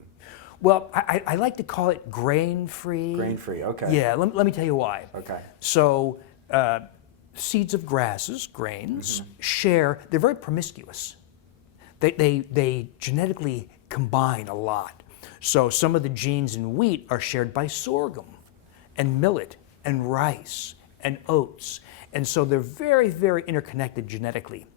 Well, I like to call it grain-free. Grain-free, okay. Yeah, let me tell you why. Okay. So seeds of grasses, grains, they're very promiscuous. They genetically combine a lot. So some of the genes in wheat are shared by sorghum and millet and rice and oats. And so they're very, very interconnected genetically.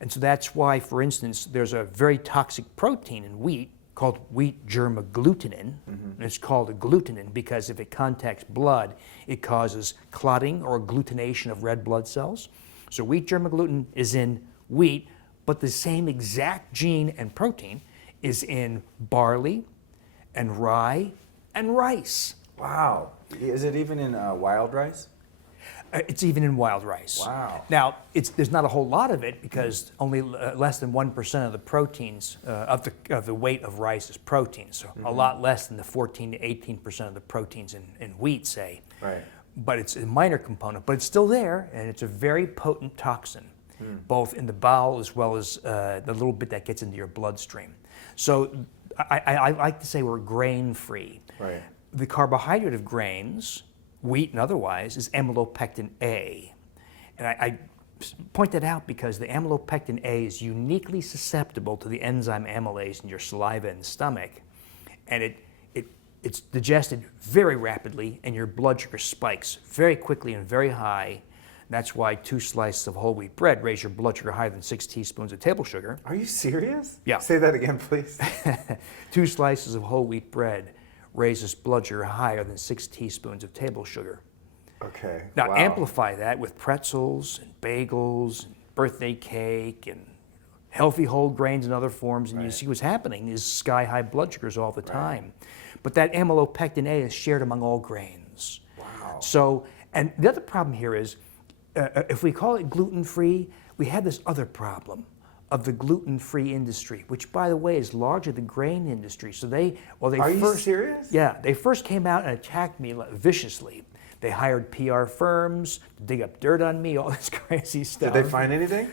And so that's why, for instance, there's a very toxic protein in wheat called wheat germ agglutinin. And it's called agglutinin because if it contacts blood, it causes clotting or agglutination of red blood cells. So wheat germ agglutinin is in wheat, but the same exact gene and protein is in barley and rye and rice. Wow. Is it even in wild rice? It's even in wild rice. Wow. Now, there's not a whole lot of it because only less than 1% of the proteins of the weight of rice is protein. So a lot less than the 14 to 18% of the proteins in wheat, say. Right. But it's a minor component, but it's still there, and it's a very potent toxin, both in the bowel as well as the little bit that gets into your bloodstream. So I like to say we're grain-free. Right. The carbohydrate of grains, wheat and otherwise, is amylopectin A. And I point that out because the amylopectin A is uniquely susceptible to the enzyme amylase in your saliva and stomach. And it's digested very rapidly, and your blood sugar spikes very quickly and very high. That's why 2 slices of whole wheat bread raise your blood sugar higher than 6 teaspoons of table sugar. Are you serious? Yeah. Say that again, please. 2 slices of whole wheat bread raises blood sugar higher than 6 teaspoons of table sugar. Okay. Now wow. amplify that with pretzels and bagels and birthday cake and healthy whole grains and other forms, and you see what's happening is sky-high blood sugars all the time. But that amylopectin A is shared among all grains. Wow. So, and the other problem here is, if we call it gluten-free, we have this other problem of the gluten-free industry, which, by the way, is largely the grain industry. So Are you serious? Yeah, they first came out and attacked me viciously. They hired PR firms to dig up dirt on me, all this crazy stuff. Did they find anything?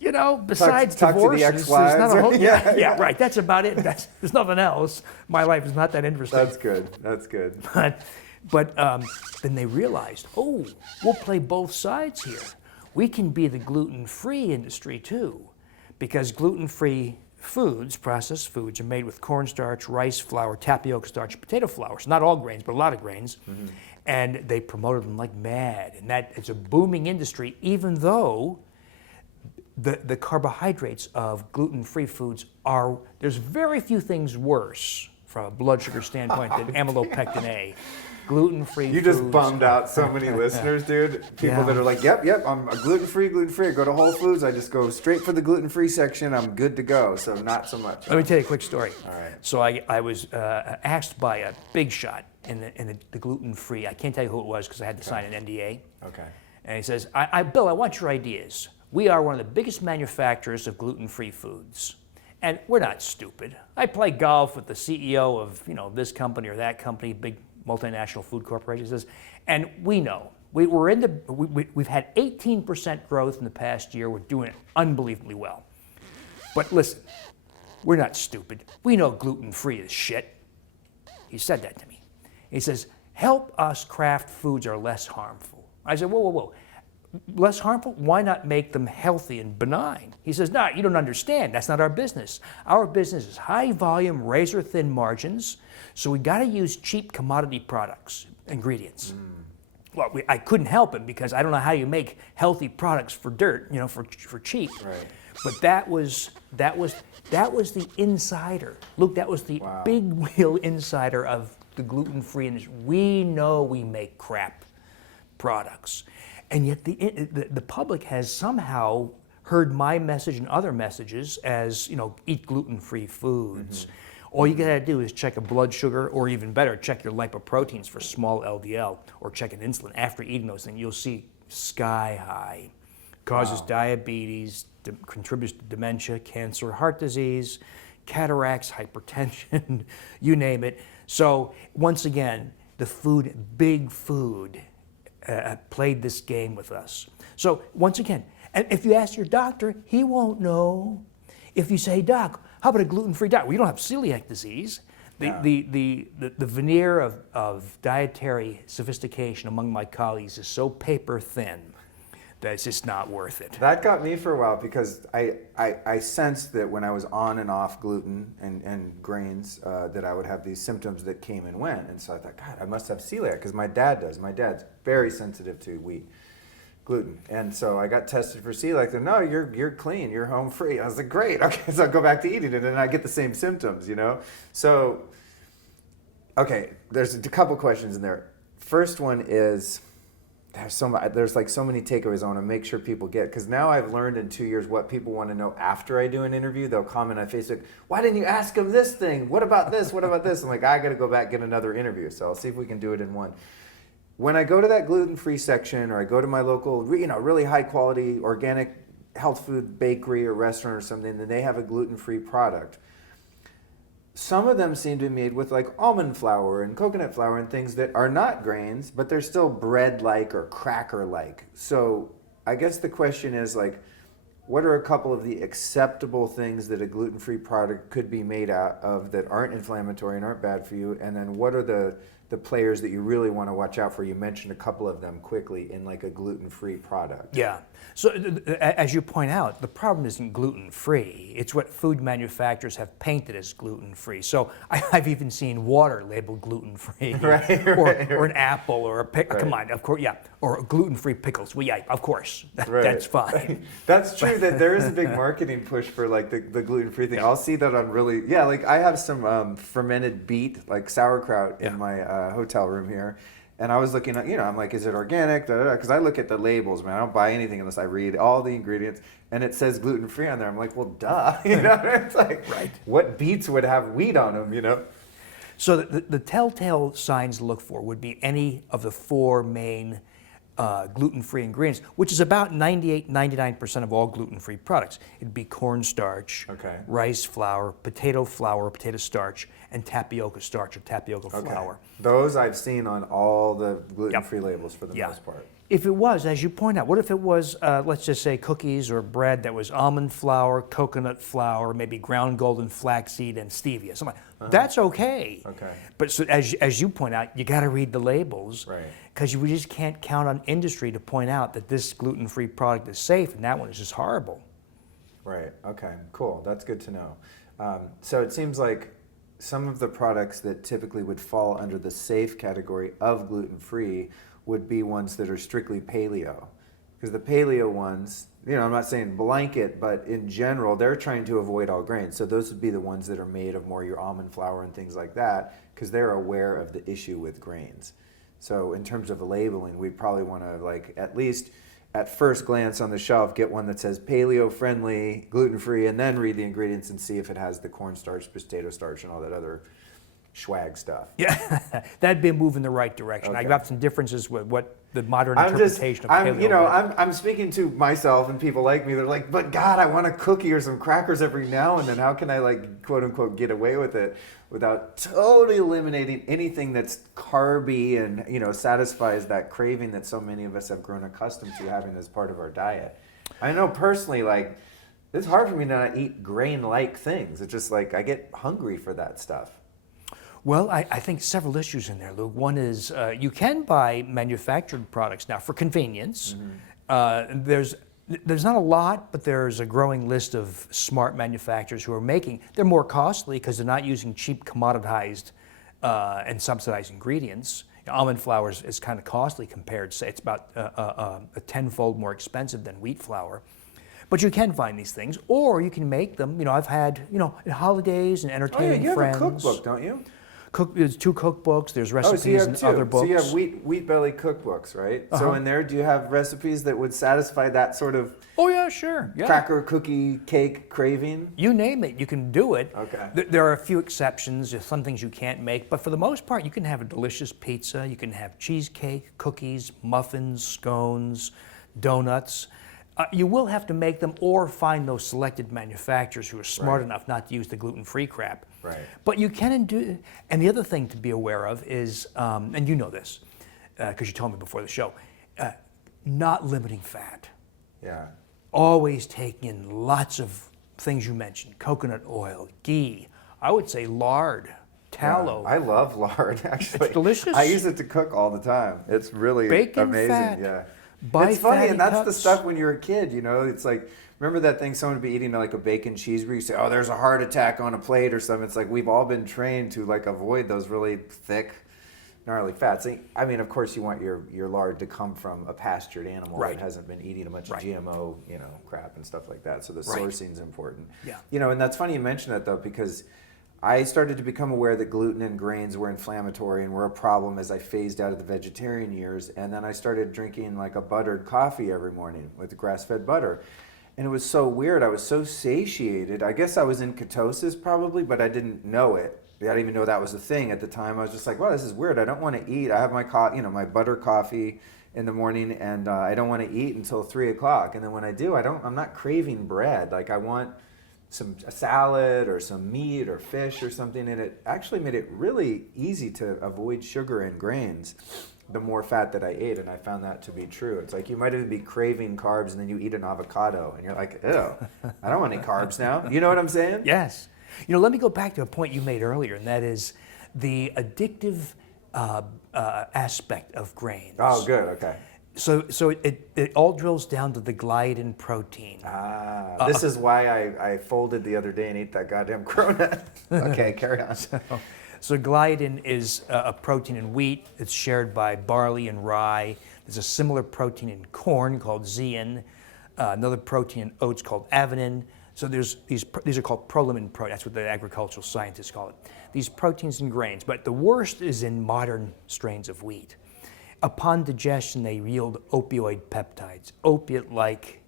You know, besides talk to the divorces, ex-wives. there's not a whole, Yeah, yeah, right. That's about it. There's nothing else. My life is not that interesting. That's good. That's good. But then they realized, oh, we'll play both sides here. We can be the gluten-free industry too, because gluten-free foods, processed foods, are made with cornstarch, rice flour, tapioca starch, potato flour. So not all grains, but a lot of grains. Mm-hmm. And they promoted them like mad. And that it's a booming industry, even though the carbohydrates of gluten-free foods are, there's very few things worse from a blood sugar standpoint than amylopectin A. Gluten-free You just bummed out so many listeners, dude. People that are like, yep, I'm a gluten-free. I go to Whole Foods, I just go straight for the gluten-free section, I'm good to go. So not so much. Let me tell you a quick story. All right. So I was asked by a big shot in the gluten-free, I can't tell you who it was because I had to sign an NDA. Okay. And he says, Bill, I want your ideas. We are one of the biggest manufacturers of gluten-free foods. And we're not stupid. I play golf with the CEO of, this company or that company, big multinational food corporation. Says, and we know. We've had 18% growth in the past year. We're doing it unbelievably well. But listen, we're not stupid. We know gluten-free is shit. He said that to me. He says, help us craft foods that are less harmful. I said, whoa. Less harmful? Why not make them healthy and benign? He says, no, you don't understand. That's not our business. Our business is high volume, razor thin margins. So we got to use cheap commodity products, ingredients. Well, I couldn't help it because I don't know how you make healthy products for dirt, for cheap. Right. But that was the insider. Luke, that was the big wheel insider of the gluten-free industry. We know we make crap products. And yet the public has somehow heard my message and other messages as, eat gluten-free foods. Mm-hmm. All you gotta do is check a blood sugar, or even better, check your lipoproteins for small LDL, or check an insulin. After eating those things, you'll see sky high. Causes diabetes, contributes to dementia, cancer, heart disease, cataracts, hypertension, you name it. So once again, big food, played this game with us. So once again, and if you ask your doctor, he won't know. If you say, Doc, how about a gluten-free diet? Well, you don't have celiac disease. The veneer of dietary sophistication among my colleagues is so paper thin that it's just not worth it. That got me for a while because I sensed that when I was on and off gluten and grains that I would have these symptoms that came and went. And so I thought, God, I must have celiac because my dad does. My dad's very sensitive to gluten. And so I got tested for celiac. They're, no, you're clean. You're home free. I was like, great. Okay, so I'll go back to eating it and I get the same symptoms, So, okay, there's a couple questions in there. First one is, there's like so many takeaways I want to make sure people get, because now I've learned in 2 years what people want to know after I do an interview. They'll comment on Facebook, why didn't you ask them this thing? What about this? What about this? I'm like, I got to go back and get another interview. So I'll see if we can do it in one. When I go to that gluten-free section, or I go to my local, really high quality organic health food bakery or restaurant or something, then they have a gluten-free product. Some of them seem to be made with like almond flour and coconut flour and things that are not grains, but they're still bread-like or cracker-like. So I guess the question is like, what are a couple of the acceptable things that a gluten-free product could be made out of that aren't inflammatory and aren't bad for you? And then what are the players that you really want to watch out for? You mentioned a couple of them quickly in like a gluten-free product. Yeah. So as you point out, the problem isn't gluten-free. It's what food manufacturers have painted as gluten-free. So I've even seen water labeled gluten-free, right, or an apple, or a pickle. Come on, of course, yeah. Or gluten-free pickles. Well, yeah, of course, that's fine. That's true. That there is a big marketing push for like the gluten-free thing. I'll see that on like I have some fermented beet, like sauerkraut, in my hotel room here. And I was looking at, I'm like, is it organic? Because I look at the labels, man. I don't buy anything unless I read all the ingredients. And it says gluten-free on there. I'm like, well, duh. It's like, what beets would have wheat on them, So the telltale signs to look for would be any of the four main gluten-free ingredients, which is about 99% of all gluten-free products. It'd be cornstarch, rice flour, potato starch, and tapioca starch or tapioca flour. Those I've seen on all the gluten-free labels for the most part. If it was, as you point out, what if it was, let's just say, cookies or bread that was almond flour, coconut flour, maybe ground golden flaxseed and stevia? Something like, that's okay. Okay. But so, as you point out, you got to read the labels, Right. because we just can't count on industry to point out that this gluten-free product is safe and that one is just horrible. Right. Okay. Cool. That's good to know. So it seems like some of the products that typically would fall under the safe category of gluten-free would be ones that are strictly paleo. Because the paleo ones, I'm not saying blanket, but in general, they're trying to avoid all grains. So those would be the ones that are made of more your almond flour and things like that, because they're aware of the issue with grains. So in terms of labeling, we'd probably want to, at least at first glance on the shelf, get one that says paleo friendly, gluten-free, and then read the ingredients and see if it has the cornstarch, potato starch, and all that other swag stuff. Yeah, that'd be a move in the right direction. Okay. I got some differences with what the modern interpretation of paleo. I'm speaking to myself and people like me. They're like, but God, I want a cookie or some crackers every now and then. How can I quote unquote get away with it without totally eliminating anything that's carby and satisfies that craving that so many of us have grown accustomed to having as part of our diet. I know personally, it's hard for me to not eat grain-like things. It's just I get hungry for that stuff. Well, I think several issues in there, Luke. One is you can buy manufactured products now for convenience. There's not a lot, but there's a growing list of smart manufacturers who are making. They're more costly because they're not using cheap commoditized and subsidized ingredients. Almond flour is kind of costly compared. Say it's about a tenfold more expensive than wheat flour. But you can find these things, or you can make them. I've had at holidays and entertaining you friends. have a cookbook, don't you? There's 2 cookbooks. There's recipes so you have and 2. other books. So you have wheat belly cookbooks, right? So in there, do you have recipes that would satisfy that sort of Oh yeah, sure. Yeah. cracker, cookie, cake craving? You name it, you can do it. Okay. There are a few exceptions. There's some things you can't make, but for the most part, you can have a delicious pizza. You can have cheesecake, cookies, muffins, scones, donuts. You will have to make them or find those selected manufacturers who are smart enough not to use the gluten-free crap. Right. But you can do, and the other thing to be aware of is, and you know this, because you told me before the show, not limiting fat. Yeah. Always taking in lots of things you mentioned, coconut oil, ghee, I would say lard, tallow. Yeah, I love lard, actually. It's delicious. I use it to cook all the time. It's really Bacon amazing. fat. Yeah. Buy It's funny, fatty and that's the cuts. stuff when you're a kid, It's remember that thing someone would be eating a bacon cheeseburger, you say, oh, there's a heart attack on a plate or something. It's we've all been trained to avoid those really thick, gnarly fats. I mean, of course, you want your lard to come from a pastured animal Right. that hasn't been eating a bunch Right. of GMO, crap and stuff like that. So the Right. sourcing's important. Yeah. And that's funny you mention that though, because I started to become aware that gluten and grains were inflammatory and were a problem as I phased out of the vegetarian years. And then I started drinking a buttered coffee every morning with grass-fed butter. And it was so weird. I was so satiated. I guess I was in ketosis probably, but I didn't know it. I didn't even know that was a thing at the time. I was just wow, this is weird. I don't want to eat. I have my my butter coffee in the morning, and I don't want to eat until 3 o'clock. And then when I do, I'm not craving bread. I want a salad or some meat or fish or something, and it actually made it really easy to avoid sugar and grains the more fat that I ate, and I found that to be true. It's you might even be craving carbs and then you eat an avocado and you're ew, I don't want any carbs now. You know what I'm saying? Yes. Let me go back to a point you made earlier, and that is the addictive aspect of grains. Oh, good, okay. So it all drills down to the gliadin protein. This is why I folded the other day and ate that goddamn cronut. Okay, carry on. So gliadin is a protein in wheat. It's shared by barley and rye. There's a similar protein in corn called zein. Another protein in oats called avenin. So there's these are called prolamine proteins. That's what the agricultural scientists call it. These proteins in grains, but the worst is in modern strains of wheat. Upon digestion, they yield opioid peptides, opiate-like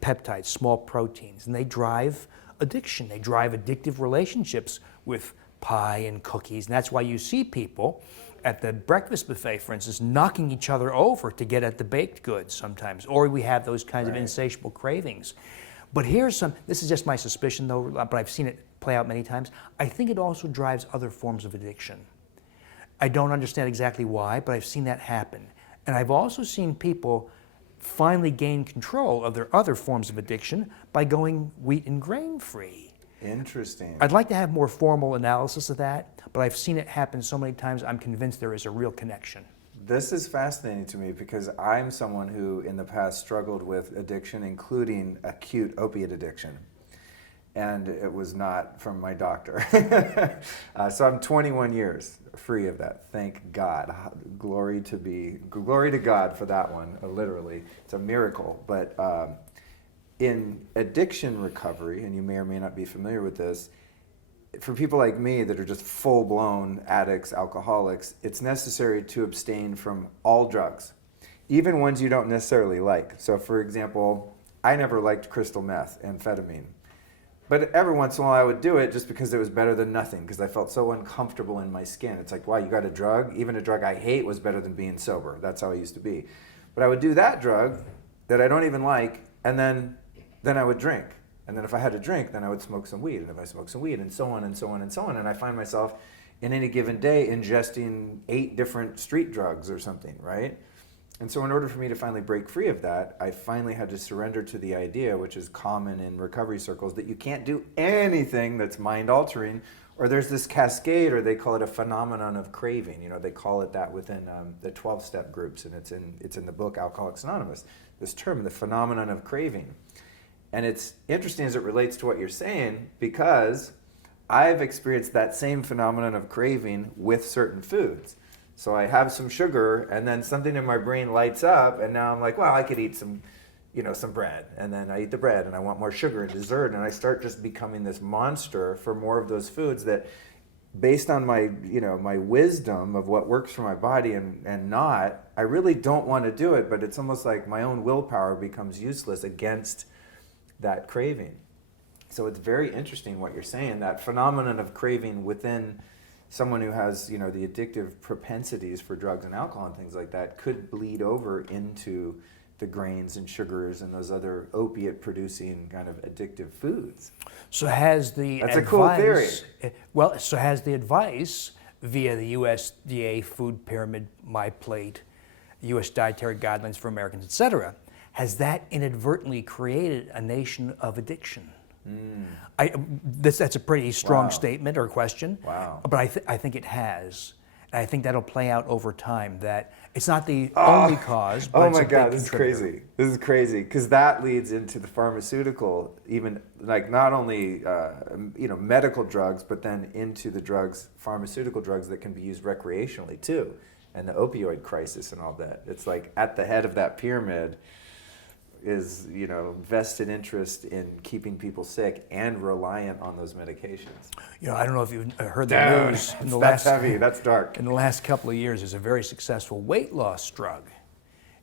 peptides, small proteins, and they drive addiction. They drive addictive relationships with pie and cookies, and that's why you see people at the breakfast buffet, for instance, knocking each other over to get at the baked goods sometimes, or we have those kinds of insatiable cravings. But this is just my suspicion though, but I've seen it play out many times. I think it also drives other forms of addiction. I don't understand exactly why, but I've seen that happen. And I've also seen people finally gain control of their other forms of addiction by going wheat and grain free. Interesting. I'd like to have more formal analysis of that, but I've seen it happen so many times, I'm convinced there is a real connection. This is fascinating to me because I'm someone who in the past struggled with addiction, including acute opiate addiction. And it was not from my doctor. So I'm 21 years free of that. Thank God. Glory to God for that one, literally. It's a miracle. But in addiction recovery, and you may or may not be familiar with this, for people like me that are just full-blown addicts, alcoholics, it's necessary to abstain from all drugs, even ones you don't necessarily like. So for example, I never liked crystal meth, amphetamine. But every once in a while I would do it just because it was better than nothing, because I felt so uncomfortable in my skin. It's like, wow, you got a drug? Even a drug I hate was better than being sober. That's how I used to be. But I would do that drug that I don't even like, and then I would drink. And then if I had a drink, then I would smoke some weed. And if I smoked some weed, and so on and so on and so on. And I find myself in any given day ingesting 8 different street drugs or something, right? And so in order for me to finally break free of that, I finally had to surrender to the idea, which is common in recovery circles, that you can't do anything that's mind-altering, or there's this cascade, or they call it a phenomenon of craving. You know, they call it that within the 12-step groups, and it's in the book Alcoholics Anonymous, this term, the phenomenon of craving. And it's interesting as it relates to what you're saying, because I've experienced that same phenomenon of craving with certain foods. So I have some sugar, and then something in my brain lights up, and now I'm like, well, I could eat some bread. And then I eat the bread, and I want more sugar and dessert, and I start just becoming this monster for more of those foods that, based on my wisdom of what works for my body and not, I really don't want to do it, but it's almost like my own willpower becomes useless against that craving. So it's very interesting what you're saying, that phenomenon of craving within someone who has, the addictive propensities for drugs and alcohol and things like that could bleed over into the grains and sugars and those other opiate-producing kind of addictive foods. So has the That's advice, a cool theory. Well, so has the advice via the USDA Food Pyramid, My Plate, U.S. Dietary Guidelines for Americans, etc., has that inadvertently created a nation of addiction? That's a pretty strong statement or question. Wow. But I think it has. And I think that'll play out over time, that it's not the only cause, but it's a big God, this contributor. is crazy. This is crazy, because that leads into the pharmaceutical, even like not only medical drugs, but then into the drugs, pharmaceutical drugs that can be used recreationally too, and the opioid crisis and all that. It's like at the head of that pyramid is vested interest in keeping people sick and reliant on those medications. I don't know if you've heard the news. That's heavy. That's dark. In the last couple of years, there's a very successful weight loss drug,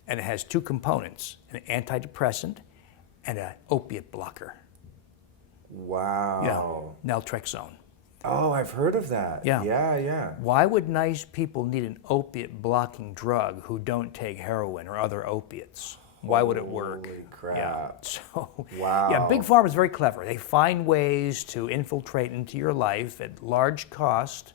and it has 2 components: an antidepressant and an opiate blocker. Wow. Yeah, naltrexone. Oh, I've heard of that. Yeah. Why would nice people need an opiate blocking drug who don't take heroin or other opiates? Why would it work? Holy crap. Yeah. So, wow. Yeah, Big Pharma is very clever. They find ways to infiltrate into your life at large cost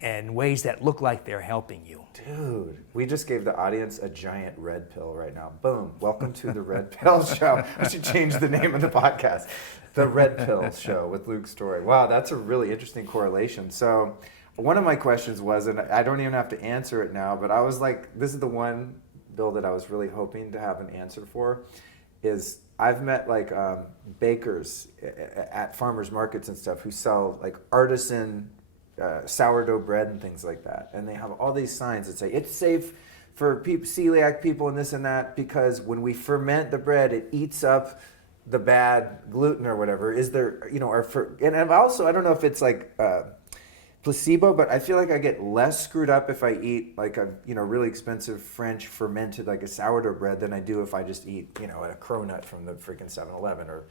and ways that look like they're helping you. Dude, we just gave the audience a giant red pill right now. Boom. Welcome to the Red Pill Show. I should change the name of the podcast. The Red Pill Show with Luke Story. Wow, that's a really interesting correlation. So one of my questions was, and I don't even have to answer it now, but I was like, this is the one, Bill, that I was really hoping to have an answer for, is I've met like bakers at farmers markets and stuff who sell like artisan sourdough bread and things like that. And they have all these signs that say it's safe for celiac people and this and that, because when we ferment the bread, it eats up the bad gluten or whatever. Is there, and I've also, I don't know if it's like placebo, but I feel like I get less screwed up if I eat like a really expensive French fermented like a sourdough bread than I do if I just eat a cronut from the freaking 7-Eleven or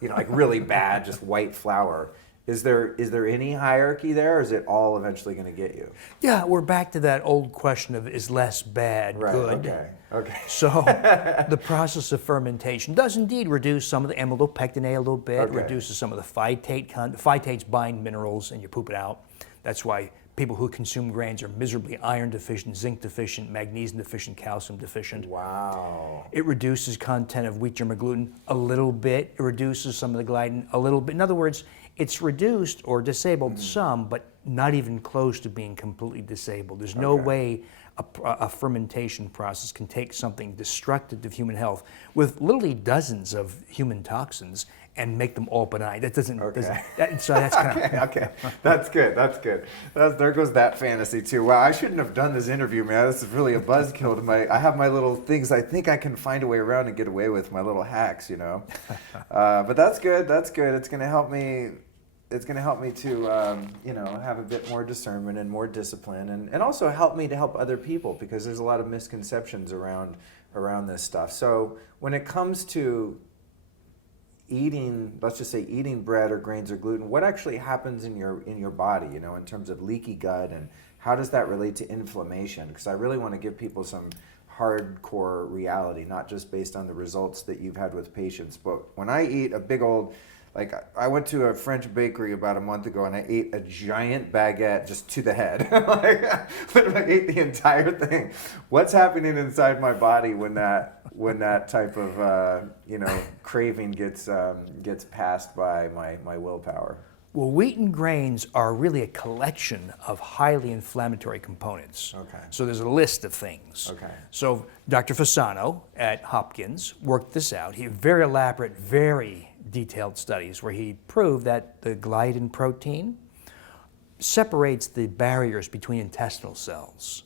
like really bad just white flour. Is there any hierarchy there, or is it all eventually going to get you? Yeah, we're back to that old question of is less bad good? Okay. So the process of fermentation does indeed reduce some of the amylopectin A a little bit, reduces some of the phytate. Phytates bind minerals and you poop it out. That's why people who consume grains are miserably iron deficient, zinc deficient, magnesium deficient, calcium deficient. Wow. It reduces content of wheat germ gluten a little bit. It reduces some of the gliadin a little bit. In other words, it's reduced or disabled some, but not even close to being completely disabled. There's no way a fermentation process can take something destructive to human health with literally dozens of human toxins and make them all benign. That doesn't. So that's kind of okay. That's good. That's good. There goes that fantasy too. Wow, I shouldn't have done this interview, man. This is really a buzzkill to I have my little things I think I can find a way around and get away with, my little hacks, you know. But that's good. That's good. It's going to help me. It's going to help me to, you know, have a bit more discernment and more discipline, and also help me to help other people, because there's a lot of misconceptions around this stuff. So when it comes to eating, let's just say eating bread or grains or gluten, what actually happens in your body, you know, in terms of leaky gut, and how does that relate to inflammation? Because I really want to give people some hardcore reality, not just based on the results that you've had with patients. But when I eat a big old, like, I went to a French bakery about a month ago and I ate a giant baguette just to the head. I ate the entire thing. What's happening inside my body when that type of you know, craving gets passed by my willpower? Well, wheat and grains are really a collection of highly inflammatory components. Okay. So there's a list of things. Okay. So Dr. Fasano at Hopkins worked this out. He had very elaborate, very detailed studies where he proved that the gliadin protein separates the barriers between intestinal cells.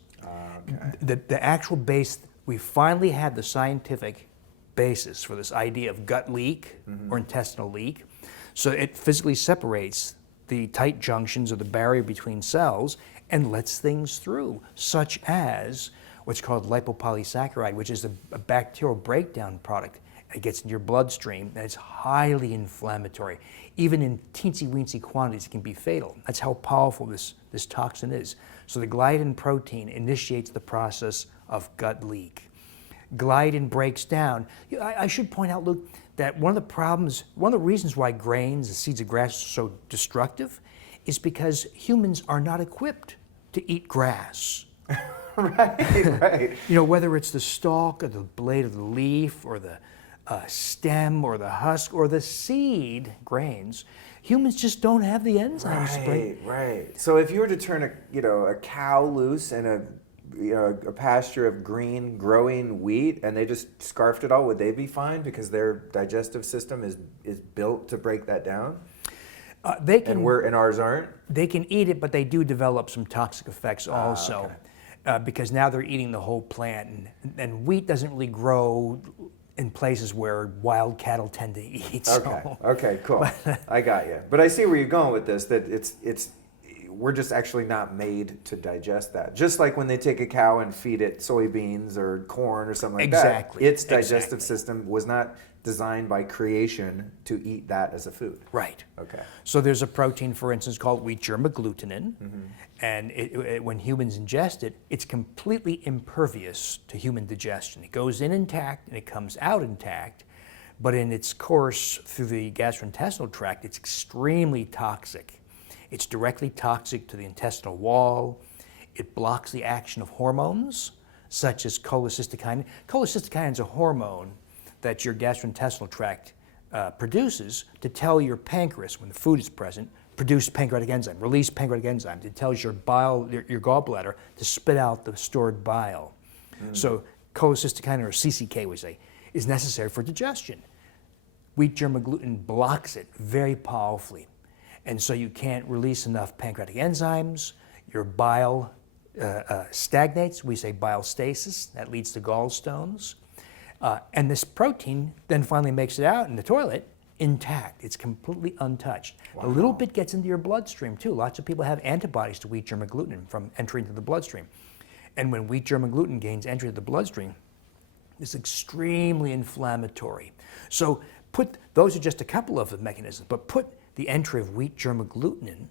Okay. The actual base, we finally had the scientific basis for this idea of gut leak or intestinal leak. So it physically separates the tight junctions of the barrier between cells and lets things through, such as what's called lipopolysaccharide, which is a bacterial breakdown product. It gets into your bloodstream, and it's highly inflammatory. Even in teensy-weensy quantities, it can be fatal. That's how powerful this toxin is. So the gliadin protein initiates the process of gut leak. Gliadin breaks down. I should point out, Luke, that one of the reasons why grains and seeds of grass are so destructive is because humans are not equipped to eat grass. Right. You know, whether it's the stalk or the blade of the leaf or the stem or the husk or the seed, grains, humans just don't have the enzymes. Right. So if you were to turn a cow loose in a pasture of green growing wheat and they just scarfed it all, would they be fine because their digestive system is built to break that down? They can, and ours aren't? They can eat it, but they do develop some toxic effects also. Because now they're eating the whole plant, and wheat doesn't really grow in places where wild cattle tend to eat. Okay, cool. I got you. But I see where you're going with this, that we're just actually not made to digest that. Just like when they take a cow and feed it soybeans or corn or something like that. Its digestive system was not designed by creation to eat that as a food. Right. Okay. So there's a protein, for instance, called wheat germ agglutinin, and when humans ingest it, it's completely impervious to human digestion. It goes in intact and it comes out intact, but in its course through the gastrointestinal tract, it's extremely toxic. It's directly toxic to the intestinal wall. It blocks the action of hormones, such as cholecystokinin. Cholecystokinin is a hormone that your gastrointestinal tract produces to tell your pancreas, when the food is present, produce pancreatic enzyme, release pancreatic enzyme. It tells your gallbladder to spit out the stored bile. So cholecystokinin, or CCK we say, is necessary for digestion. Wheat germ agglutinin blocks it very powerfully. And so you can't release enough pancreatic enzymes, your bile stagnates, we say bile stasis, that leads to gallstones. And this protein then finally makes it out in the toilet intact. It's completely untouched. A little bit gets into your bloodstream too. Lots of people have antibodies to wheat germ agglutinin from entry into the bloodstream. And when wheat germ agglutinin gains entry to the bloodstream, it's extremely inflammatory. So those are just a couple of the mechanisms, but put the entry of wheat germ agglutinin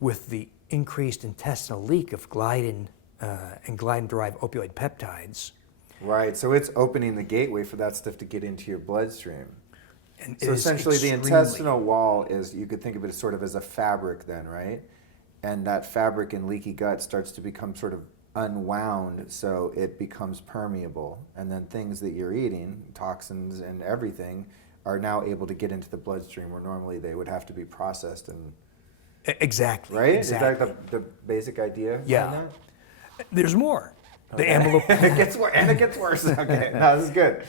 with the increased intestinal leak of gliadin and gliadin-derived opioid peptides. Right, so it's opening the gateway for that stuff to get into your bloodstream. And so essentially the intestinal wall is, you could think of it as sort of as a fabric then, right? and that fabric in leaky gut starts to become sort of unwound, so it becomes permeable, and then things that you're eating, toxins and everything, are now able to get into the bloodstream where normally they would have to be processed. And exactly. right? Exactly. Is that the basic idea? Yeah. There's more. The Okay. amyloid. It gets worse, and it gets worse. Okay, no, this is good.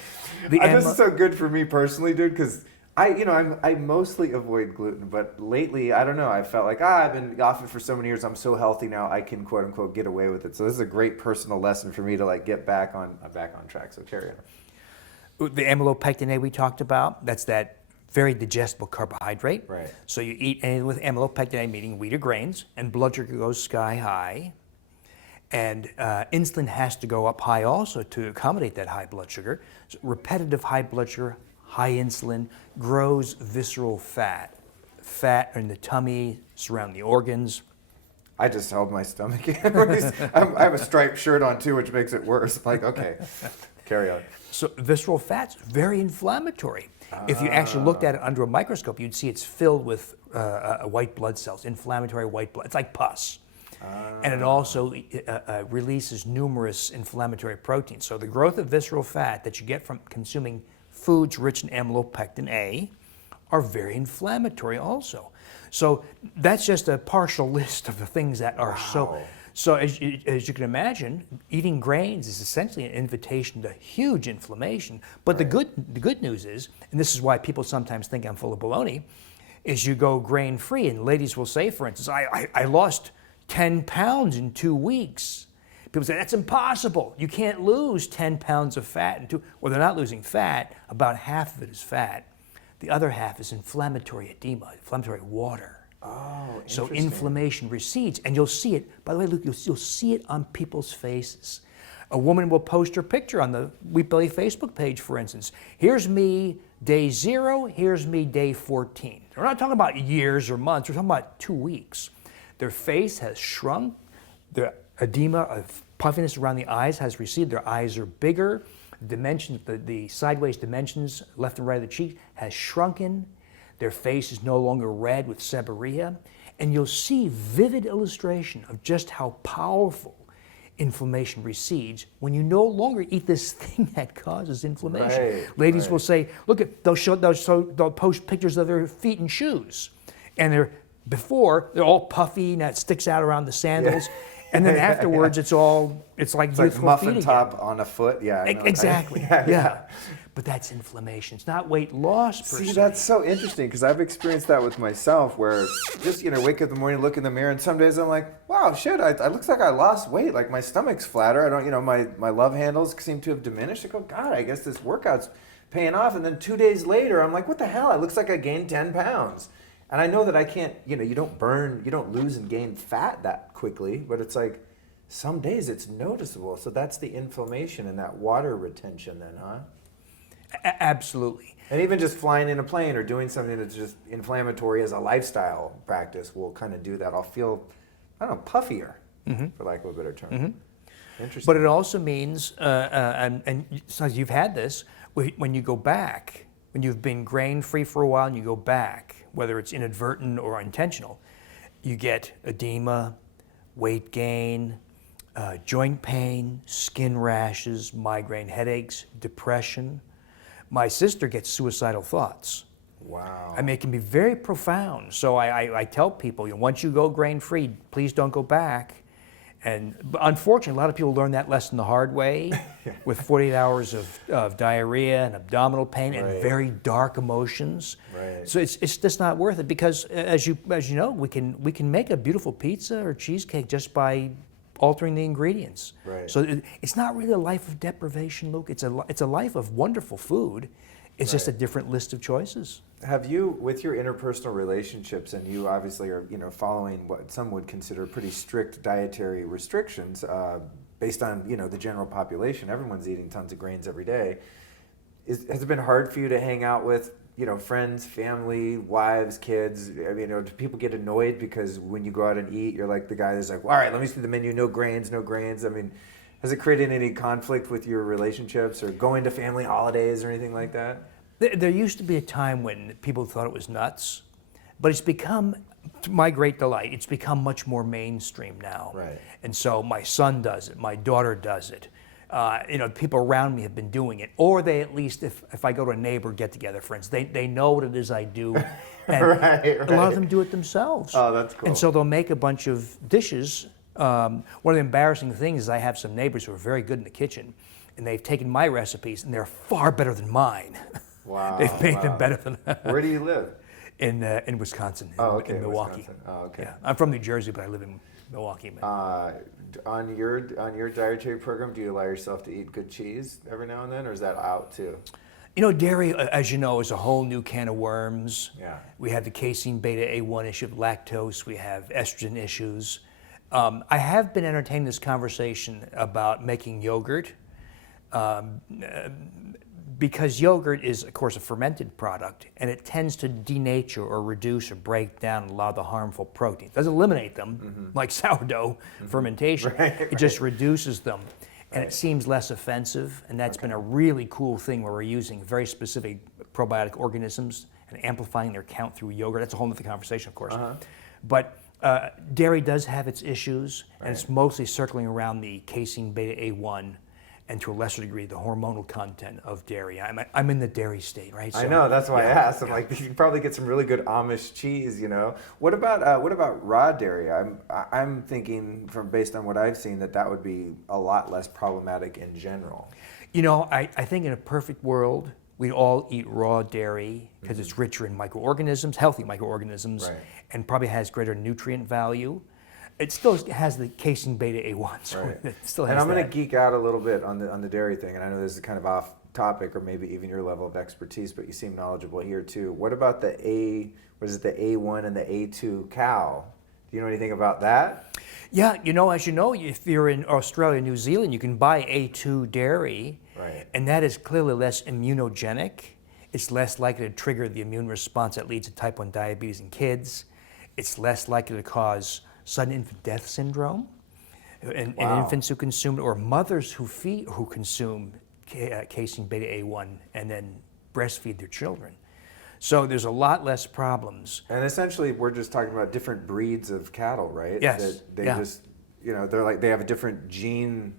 This is so good for me personally, dude, because I mostly avoid gluten, but lately, I don't know, I felt like, I've been off it for so many years, I'm so healthy now, I can quote unquote get away with it. So this is a great personal lesson for me to like get back on track. So carry on. The amylopectin A we talked about, that's that very digestible carbohydrate. Right. So you eat anything with amylopectin A, meaning wheat or grains, and blood sugar goes sky high. And insulin has to go up high also to accommodate that high blood sugar. So repetitive high blood sugar, high insulin grows visceral fat. Fat in the tummy, surround the organs. I just held my stomach in. I have a striped shirt on too, which makes it worse. I'm like, okay, carry on. So visceral fat's very inflammatory. If you actually looked at it under a microscope, you'd see it's filled with white blood cells, inflammatory white blood. It's like pus. And it also releases numerous inflammatory proteins. So the growth of visceral fat that you get from consuming foods rich in amylopectin A are very inflammatory also. So that's just a partial list of the things that are so as you can imagine, eating grains is essentially an invitation to huge inflammation. But the good news is, and this is why people sometimes think I'm full of baloney, is you go grain-free, and ladies will say, for instance, I lost 10 pounds in 2 weeks. People say, that's impossible. You can't lose 10 pounds of fat in 2. Well, they're not losing fat. About half of it is fat. The other half is inflammatory edema, inflammatory water. Oh, so inflammation recedes, and you'll see it. By the way, Luke, you'll see it on people's faces. A woman will post her picture on the Wheat Belly Facebook page, for instance. Here's me day 0, here's me day 14. We're not talking about years or months, we're talking about 2 weeks. Their face has shrunk, the edema of puffiness around the eyes has receded, their eyes are bigger, dimensions, the sideways dimensions, left and right of the cheek, has shrunken. Their face is no longer red with seborrhea. And you'll see vivid illustration of just how powerful inflammation recedes when you no longer eat this thing that causes inflammation. Right, Ladies will say, look, they'll post pictures of their feet in shoes. And they're all puffy and that sticks out around the sandals. Yeah. And then afterwards, it's like youthful muffin feet top again. on a foot. Yeah, I know. Exactly. Yeah. But that's inflammation. It's not weight loss per se. See, that's so interesting because I've experienced that with myself where just, wake up in the morning, look in the mirror, and some days I'm like, wow, shit, I looks like I lost weight. Like my stomach's flatter. I don't, my love handles seem to have diminished. I go, God, I guess this workout's paying off. And then 2 days later, I'm like, what the hell? It looks like I gained 10 pounds. And I know that I can't, you don't lose and gain fat that quickly, but it's like some days it's noticeable. So that's the inflammation and that water retention then, huh? Absolutely. And even just flying in a plane or doing something that's just inflammatory as a lifestyle practice will kind of do that. I'll feel, I don't know, puffier, for lack of a better term. Mm-hmm. Interesting. But it also means, and so you've had this, when you go back, when you've been grain-free for a while and you go back, whether it's inadvertent or intentional, you get edema, weight gain, joint pain, skin rashes, migraine headaches, depression. My sister gets suicidal thoughts. Wow. I mean, it can be very profound. So I tell people, once you go grain-free, please don't go back. And unfortunately, a lot of people learn that lesson the hard way with 48 hours of diarrhea and abdominal pain and very dark emotions. Right. So it's just not worth it because, as you know, we can make a beautiful pizza or cheesecake just by altering the ingredients. Right. So it's not really a life of deprivation, Luke. It's a life of wonderful food. It's just a different list of choices. Have you, with your interpersonal relationships, and you obviously are, following what some would consider pretty strict dietary restrictions, based on, the general population, everyone's eating tons of grains every day. Has it been hard for you to hang out with, friends, family, wives, kids? I mean, do people get annoyed because when you go out and eat, you're like the guy that's like, well, all right, let me see the menu, no grains, no grains. I mean, has it created any conflict with your relationships or going to family holidays or anything like that? There used to be a time when people thought it was nuts But it's become, to my great delight, it's become much more mainstream now. Right. And so my son does it, my daughter does it. People around me have been doing it, or they at least, if I go to a neighbor get together, for instance, they know what it is I do, and right. a lot of them do it themselves. Oh, that's cool. And so they'll make a bunch of dishes. One of the embarrassing things is I have some neighbors who are very good in the kitchen, and they've taken my recipes, and they're far better than mine. Wow. They've made them better than. Where do you live? In Wisconsin, in Milwaukee. Wisconsin. Oh, okay. Yeah, I'm from New Jersey, but I live in Milwaukee. On your dietary program, do you allow yourself to eat good cheese every now and then, or is that out too? Dairy, as you know, is a whole new can of worms. Yeah. We have the casein beta A1 issue of lactose. We have estrogen issues. I have been entertaining this conversation about making yogurt. Because yogurt is, of course, a fermented product, and it tends to denature or reduce or break down a lot of the harmful proteins. It doesn't eliminate them, like sourdough fermentation. It just reduces them, and it seems less offensive, and that's been a really cool thing where we're using very specific probiotic organisms and amplifying their count through yogurt. That's a whole other conversation, of course. But dairy does have its issues, and it's mostly circling around the casein beta A1, and to a lesser degree, the hormonal content of dairy. I'm in the dairy state, right? So, I know, that's why I asked. I'm like, you can probably get some really good Amish cheese, What about raw dairy? I'm thinking, based on what I've seen, that would be a lot less problematic in general. I think in a perfect world, we'd all eat raw dairy because it's richer in microorganisms, healthy microorganisms, and probably has greater nutrient value. It still has the casein beta A1, so it still has. And I'm going to geek out a little bit on the dairy thing, and I know this is kind of off topic, or maybe even your level of expertise, but you seem knowledgeable here too. What about the the A1 and the A2 cow? Do you know anything about that? Yeah, as you know, if you're in Australia, New Zealand, you can buy A2 dairy, and that is clearly less immunogenic. It's less likely to trigger the immune response that leads to type 1 diabetes in kids. It's less likely to cause sudden infant death syndrome in infants who consume it, or mothers who consume casein beta A1 and then breastfeed their children. So there's a lot less problems. And essentially, we're just talking about different breeds of cattle, right? Yes. They just, they have a different gene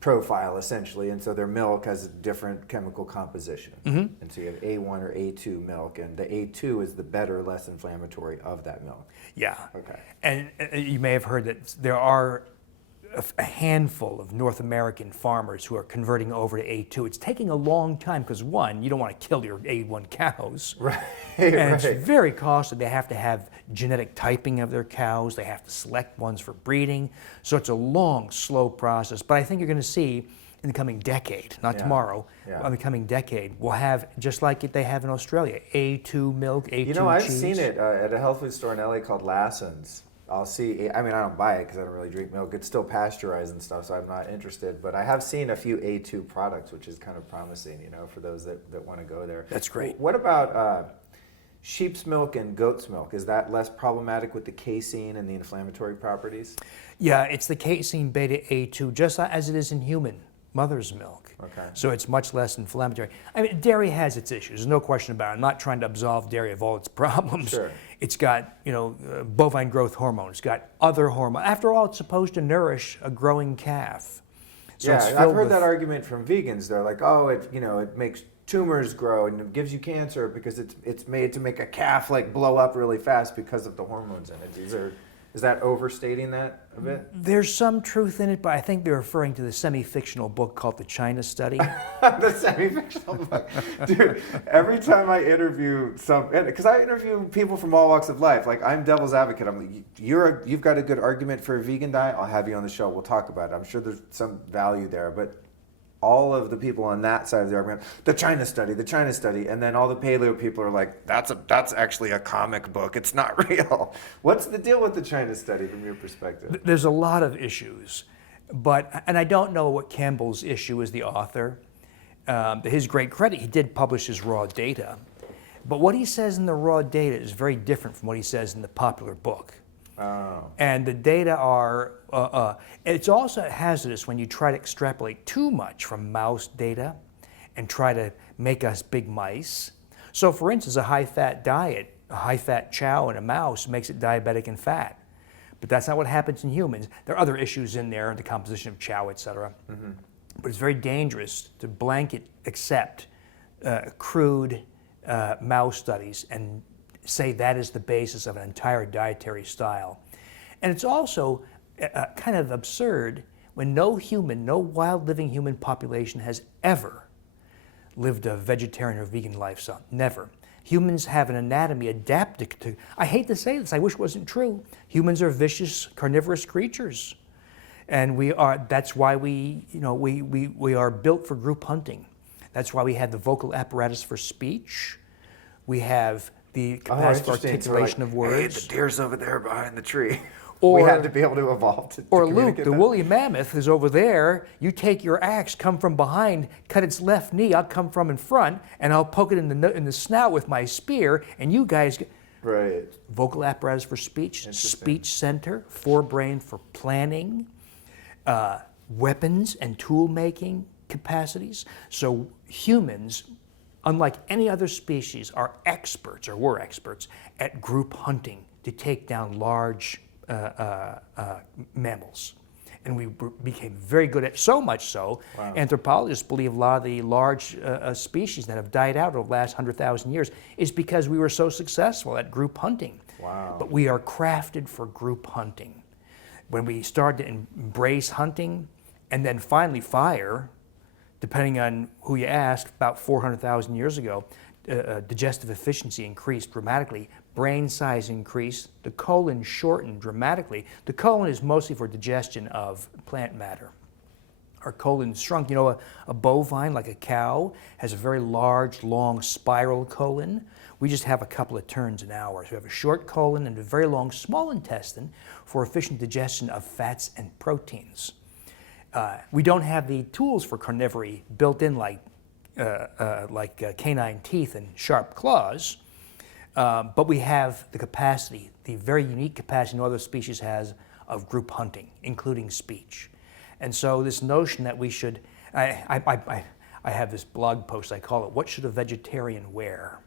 profile essentially, and so their milk has a different chemical composition. And so you have A1 or A2 milk, and the A2 is the better, less inflammatory of that milk. Yeah. Okay. And you may have heard that there are a handful of North American farmers who are converting over to A2. It's taking a long time because, one, you don't want to kill your A1 cows. Right. And it's very costly. They have to have genetic typing of their cows. They have to select ones for breeding. So it's a long, slow process. But I think you're going to see in the coming decade, not tomorrow, in the coming decade, we'll have, just like they have in Australia, A2 milk, A2 cheese. I've seen it at a health food store in LA called Lassen's. I'll see, I don't buy it because I don't really drink milk. It's still pasteurized and stuff, so I'm not interested. But I have seen a few A2 products, which is kind of promising, for those that want to go there. That's great. What about sheep's milk and goat's milk? Is that less problematic with the casein and the inflammatory properties? Yeah, it's the casein beta A2, just as it is in human mother's milk. Okay. So it's much less inflammatory. Dairy has its issues. There's no question about it. I'm not trying to absolve dairy of all its problems. Sure. It's got, bovine growth hormone. It's got other hormones. After all, it's supposed to nourish a growing calf. So I've heard that argument from vegans. They're like, oh, it makes tumors grow and it gives you cancer because it's made to make a calf blow up really fast because of the hormones in it. Is that overstating that a bit? There's some truth in it, but I think they're referring to the semi-fictional book called The China Study. The semi-fictional book. Dude, every time I interview because I interview people from all walks of life, I'm devil's advocate. I'm like, you've got a good argument for a vegan diet, I'll have you on the show, we'll talk about it. I'm sure there's some value there, but all of the people on that side of the argument, the China study, and then all the paleo people are like, that's actually a comic book. It's not real. What's the deal with the China study from your perspective? There's a lot of issues, and I don't know what Campbell's issue is, the author. To his great credit, he did publish his raw data, but what he says in the raw data is very different from what he says in the popular book. Oh. And the data are, it's also hazardous when you try to extrapolate too much from mouse data and try to make us big mice. So for instance, a high-fat diet a high-fat chow in a mouse makes it diabetic and fat. But that's not what happens in humans. There are other issues in there, the composition of chow, et cetera. Mm-hmm. But it's very dangerous to blanket accept crude mouse studies and say that is the basis of an entire dietary style. And it's also kind of absurd when no wild living human population has ever lived a vegetarian or vegan lifestyle. Never. Humans have an anatomy adapted to, I hate to say this, I wish it wasn't true. Humans are vicious, carnivorous creatures. And that's why we are built for group hunting. That's why we have the vocal apparatus for speech. We have the capacity for articulation of words. Hey, the deer's over there behind the tree. Or, we had to be able to evolve to Luke, the woolly mammoth is over there. You take your axe, come from behind, cut its left knee. I'll come from in front, and I'll poke it in the snout with my spear. And you guys, right? Vocal apparatus for speech, speech center, forebrain for planning, weapons and tool making capacities. So humans, unlike any other species, are experts, or were experts, at group hunting to take down large mammals. And we became very good at, so much so, wow. Anthropologists believe a lot of the large species that have died out over the last 100,000 years is because we were so successful at group hunting. Wow. But we are crafted for group hunting. When we started to embrace hunting, and then finally fire, depending on who you ask, about 400,000 years ago, digestive efficiency increased dramatically, brain size increased, the colon shortened dramatically. The colon is mostly for digestion of plant matter. Our colon shrunk. You know, a bovine, like a cow, has a very large, long spiral colon. We just have a couple of turns an hour. So we have a short colon and a very long small intestine for efficient digestion of fats and proteins. We don't have the tools for carnivory built in like canine teeth and sharp claws, but we have the capacity, the very unique capacity no other species has, of group hunting, including speech. And so this notion that we should, I have this blog post, I call it, "What Should a Vegetarian Wear?"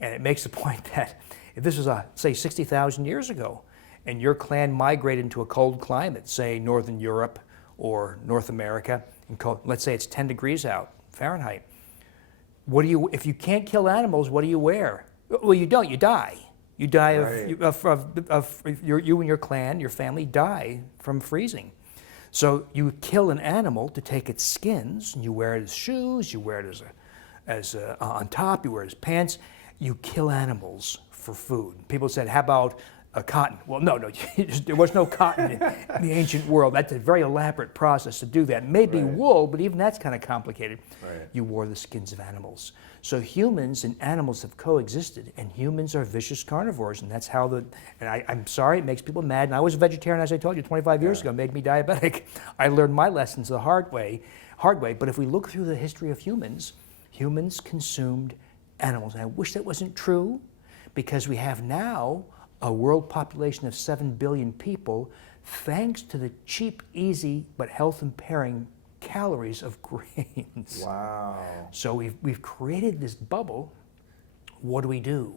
And it makes the point that if this was, say, 60,000 years ago, and your clan migrated into a cold climate, say Northern Europe or North America, and let's say it's 10 degrees out, Fahrenheit. If you can't kill animals, what do you wear? Well, you don't. You die. You die right. You and your clan, your family die from freezing. So you kill an animal to take its skins, and you wear it as shoes. You wear it as on top. You wear it as pants. You kill animals for food. People said, "How about cotton?" Well, no, there was no cotton in the ancient world. That's a very elaborate process to do that. Maybe right. Wool, but even that's kind of complicated. Right. You wore the skins of animals. So humans and animals have coexisted, and humans are vicious carnivores, and that's how I'm sorry, it makes people mad. And I was a vegetarian, as I told you, 25 years ago, made me diabetic. I learned my lessons the hard way. But if we look through the history of humans consumed animals. And I wish that wasn't true, because we have now a world population of 7 billion people, thanks to the cheap, easy, but health-impairing calories of grains. Wow. So we've created this bubble. What do we do?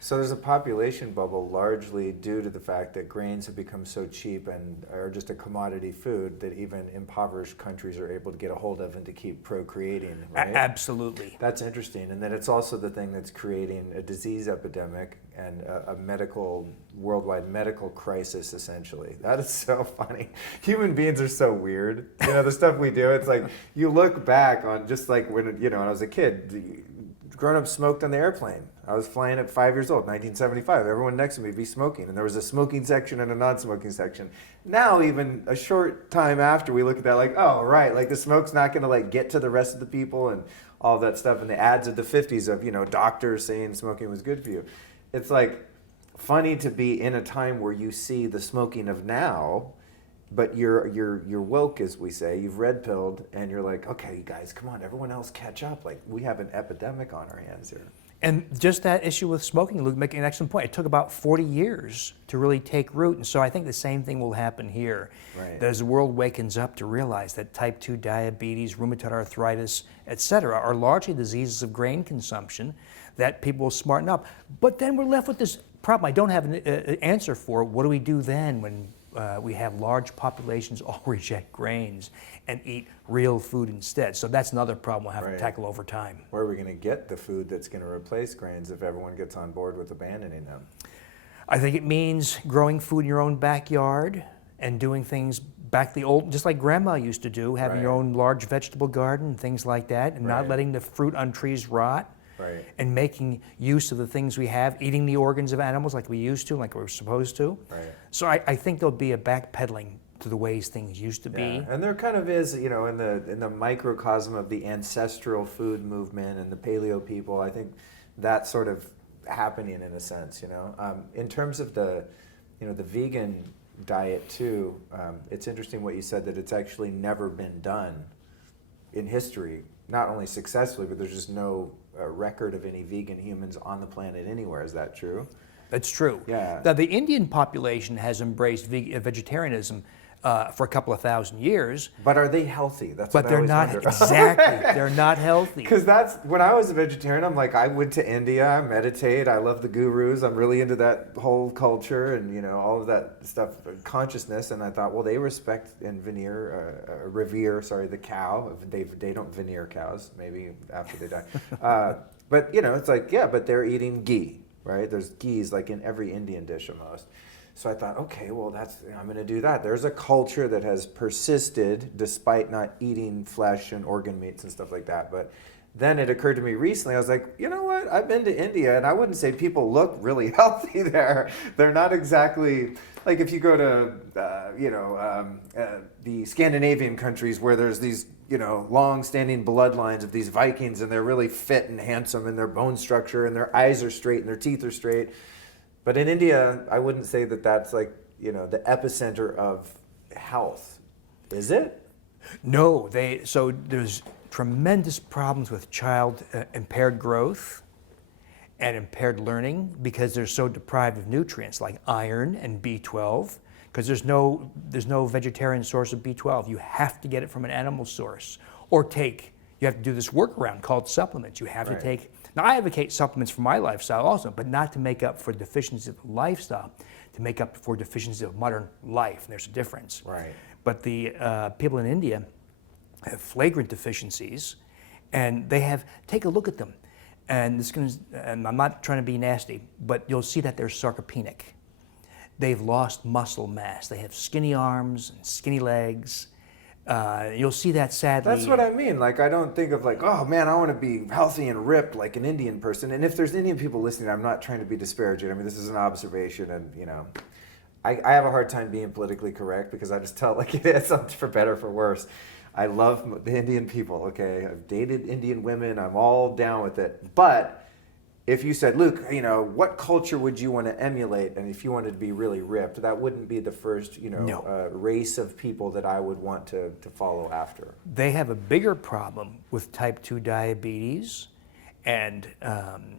So there's a population bubble largely due to the fact that grains have become so cheap and are just a commodity food that even impoverished countries are able to get a hold of and to keep procreating, right? Absolutely. That's interesting. And then it's also the thing that's creating a disease epidemic and a worldwide medical crisis, essentially. That is so funny. Human beings are so weird. You know, the stuff we do, it's like, you look back on just like when I was a kid, grown-ups smoked on the airplane. I was flying at 5 years old, 1975. Everyone next to me would be smoking, and there was a smoking section and a non-smoking section. Now, even a short time after, we look at that like, oh, right, like the smoke's not going to like get to the rest of the people and all that stuff. And the ads of the 50s of, doctors saying smoking was good for you. It's like funny to be in a time where you see the smoking of now, but you're woke, as we say. You've red pilled, and you're like, okay, you guys, come on, everyone else catch up. Like, we have an epidemic on our hands here. And just that issue with smoking, Luke, making an excellent point. It took about 40 years to really take root, and so I think the same thing will happen here. Right. As the world wakens up to realize that type 2 diabetes, rheumatoid arthritis, etc., are largely diseases of grain consumption, that people will smarten up. But then we're left with this problem I don't have an answer for. What do we do then when we have large populations all reject grains and eat real food instead? So that's another problem we'll have to tackle over time. Where are we going to get the food that's going to replace grains if everyone gets on board with abandoning them? I think it means growing food in your own backyard and doing things back the old, just like grandma used to do, having your own large vegetable garden, things like that, and not letting the fruit on trees rot. Right. And making use of the things we have, eating the organs of animals like we used to, like we were supposed to. Right. So I think there'll be a backpedaling to the ways things used to be. Yeah. And there kind of is, you know, in the microcosm of the ancestral food movement and the paleo people, I think that's sort of happening in a sense, you know. In terms of the vegan diet too, it's interesting what you said, that it's actually never been done in history, not only successfully, but there's just no record of any vegan humans on the planet anywhere. Is that true? That's true. Yeah. Now, the Indian population has embraced vegetarianism for a couple of thousand years. But are they healthy? That's but what I they're always not wonder. exactly. They're not healthy. Because that's when I was a vegetarian. I'm like, I went to India. I meditate. I love the gurus. I'm really into that whole culture and, you know, all of that stuff, consciousness. And I thought, well, they respect and revere the cow. They don't veneer cows. Maybe after they die. But you know, it's like, yeah, but they're eating ghee, right? There's ghees like in every Indian dish almost. So I thought, okay, well, I'm going to do that. There's a culture that has persisted despite not eating flesh and organ meats and stuff like that. But then it occurred to me recently, I was like, you know what? I've been to India, and I wouldn't say people look really healthy there. They're not exactly, like if you go to, the Scandinavian countries where there's these, you know, long-standing bloodlines of these Vikings, and they're really fit and handsome, and their bone structure, and their eyes are straight, and their teeth are straight. But in India, I wouldn't say that that's like, you know, the epicenter of health. Is it? No, so there's tremendous problems with child impaired growth and impaired learning because they're so deprived of nutrients like iron and B12, because there's no vegetarian source of B12. You have to get it from an animal source, or you have to do this workaround called supplements. You have to take. Now, I advocate supplements for my lifestyle also, but not to make up for deficiencies of lifestyle, to make up for deficiencies of modern life. There's a difference. Right. But the people in India have flagrant deficiencies, and take a look at them. And and I'm not trying to be nasty, but you'll see that they're sarcopenic. They've lost muscle mass. They have skinny arms and skinny legs. You'll see that sadly. That's what I mean. Like, I don't think of like, oh man, I want to be healthy and ripped like an Indian person. And if there's Indian people listening, I'm not trying to be disparaging. I mean, this is an observation, and you know, I have a hard time being politically correct because I just tell it like it is, for better, for worse. I love the Indian people. Okay, I've dated Indian women. I'm all down with it. But if you said, Luke, you know, what culture would you want to emulate? And if you wanted to be really ripped, that wouldn't be the first, race of people that I would want to follow after. They have a bigger problem with type 2 diabetes and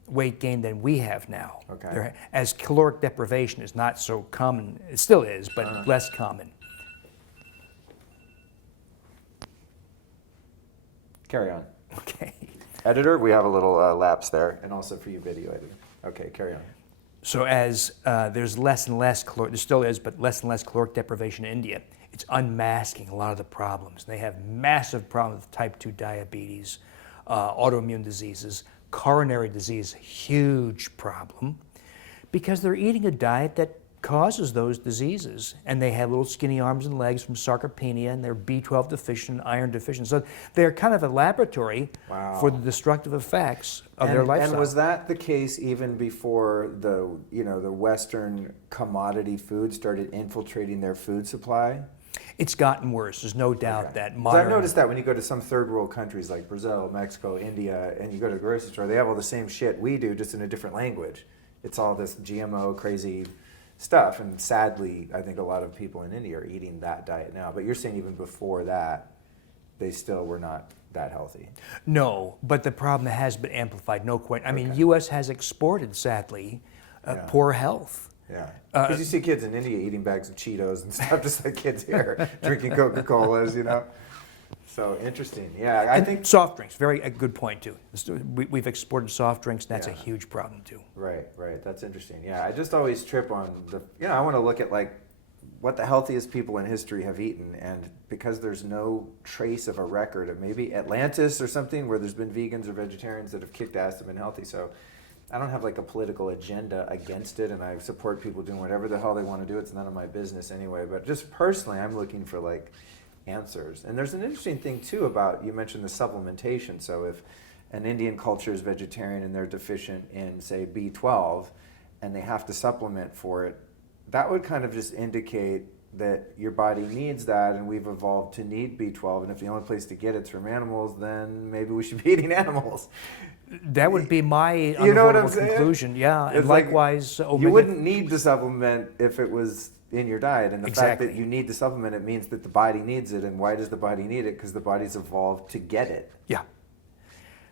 weight gain than we have now. Okay. As caloric deprivation is not so common, it still is, but less common. Carry on. Okay. Editor, we have a little lapse there, and also for you, video editor. Okay, carry on. So as there's less and less there still is, but less and less caloric deprivation in India, it's unmasking a lot of the problems. They have massive problems with type 2 diabetes, autoimmune diseases, coronary disease, huge problem, because they're eating a diet that causes those diseases, and they have little skinny arms and legs from sarcopenia, and they're B12 deficient, iron deficient. So they're kind of a laboratory for the destructive effects of their lifestyle. And was that the case even before the Western commodity food started infiltrating their food supply? It's gotten worse. There's no doubt that modern. I've noticed that when you go to some third world countries like Brazil, Mexico, India, and you go to the grocery store, they have all the same shit we do, just in a different language. It's all this GMO crazy stuff. And sadly, I think a lot of people in India are eating that diet now. But you're saying even before that, they still were not that healthy. No, but the problem has been amplified. No question. I mean, U.S. has exported, sadly, poor health. Yeah, because you see kids in India eating bags of Cheetos and stuff, just like kids here drinking Coca-Colas, you know. So interesting. Yeah, I think soft drinks. A good point too. We've exported soft drinks. And that's a huge problem too. Right. That's interesting. Yeah, I just always trip on I want to look at like what the healthiest people in history have eaten, and because there's no trace of a record of maybe Atlantis or something where there's been vegans or vegetarians that have kicked ass and been healthy. So I don't have like a political agenda against it, and I support people doing whatever the hell they want to do. It's none of my business anyway. But just personally, I'm looking for like answers. And there's an interesting thing too about, you mentioned the supplementation. So if an Indian culture is vegetarian and they're deficient in say B12 and they have to supplement for it, that would kind of just indicate that your body needs that, and we've evolved to need B12, and if the only place to get it's from animals, then maybe we should be eating animals. That would be my you know what I'm saying? conclusion. Yeah, it's and likewise, like, you wouldn't need to supplement if it was in your diet, and the fact that you need to supplement it means that the body needs it. And why does the body need it? Because the body's evolved to get it. Yeah.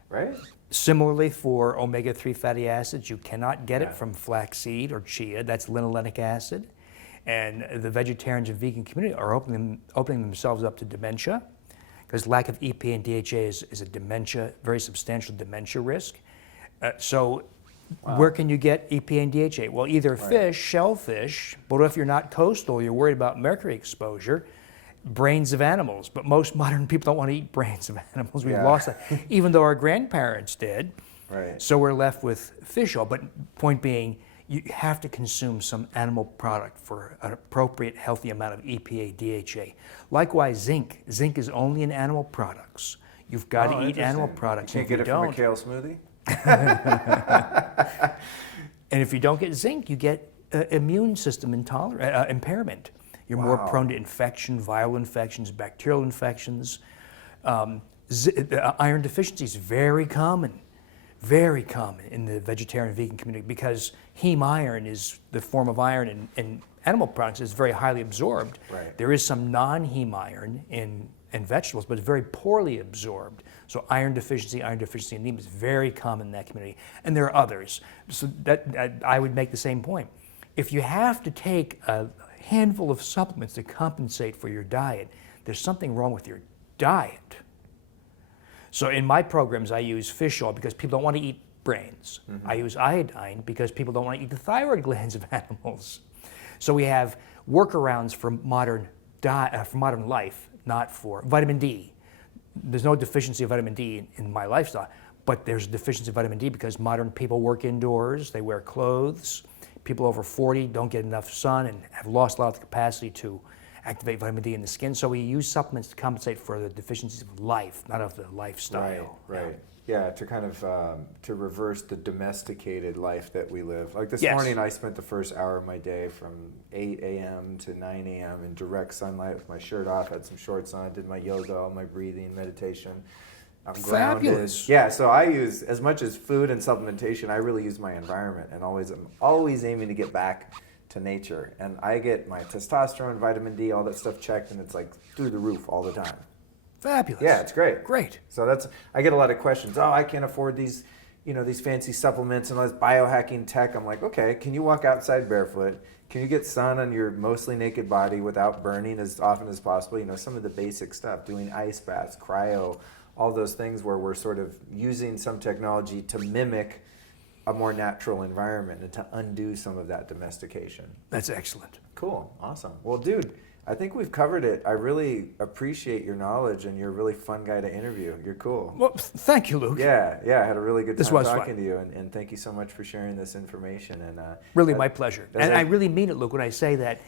Right? Similarly, for omega-3 fatty acids, you cannot get it from flaxseed or chia. That's linolenic acid. And the vegetarians and vegan community are opening themselves up to dementia, because lack of EPA and DHA is a very substantial dementia risk. Where can you get EPA and DHA? Well, either fish, shellfish, but if you're not coastal, you're worried about mercury exposure, brains of animals. But most modern people don't want to eat brains of animals. We've lost that, even though our grandparents did. Right. So we're left with fish oil. But point being, you have to consume some animal product for an appropriate, healthy amount of EPA, DHA. Likewise, zinc. Zinc is only in animal products. You've got to eat animal products. You can't get it from a kale smoothie? And if you don't get zinc, you get immune system impairment. You're more prone to infection, viral infections, bacterial infections. Iron deficiency is very common in the vegetarian vegan community, because heme iron is the form of iron in animal products is very highly absorbed. Right. There is some non-heme iron in vegetables, but it's very poorly absorbed. So iron deficiency anemia is very common in that community. And there are others. So that I would make the same point. If you have to take a handful of supplements to compensate for your diet, there's something wrong with your diet. So in my programs, I use fish oil because people don't want to eat brains. Mm-hmm. I use iodine because people don't want to eat the thyroid glands of animals. So we have workarounds for modern life, not for vitamin D. There's no deficiency of vitamin D in my lifestyle, but there's a deficiency of vitamin D because modern people work indoors, they wear clothes. People over 40 don't get enough sun and have lost a lot of the capacity to activate vitamin D in the skin. So we use supplements to compensate for the deficiencies of life, not of the lifestyle. Right. Yeah, to kind of to reverse the domesticated life that we live. Like this morning, I spent the first hour of my day from 8 a.m. to 9 a.m. in direct sunlight with my shirt off, had some shorts on, did my yoga, all my breathing, meditation. I'm grounded. Fabulous. Yeah, so I use, as much as food and supplementation, I really use my environment, and I'm always aiming to get back to nature. And I get my testosterone, vitamin D, all that stuff checked, and it's like through the roof all the time. Fabulous. Yeah, it's great. Great. So I get a lot of questions. Oh, I can't afford these, these fancy supplements and all this biohacking tech. I'm like, okay, can you walk outside barefoot? Can you get sun on your mostly naked body without burning as often as possible? Some of the basic stuff, doing ice baths, cryo, all those things where we're sort of using some technology to mimic a more natural environment and to undo some of that domestication. That's excellent. Cool. Awesome. Well, dude, I think we've covered it. I really appreciate your knowledge, and you're a really fun guy to interview. You're cool. Well, thank you, Luke. Yeah, I had a really good time talking fun. to you, and thank you so much for sharing this information. And really, my pleasure. And I really mean it, Luke, when I say that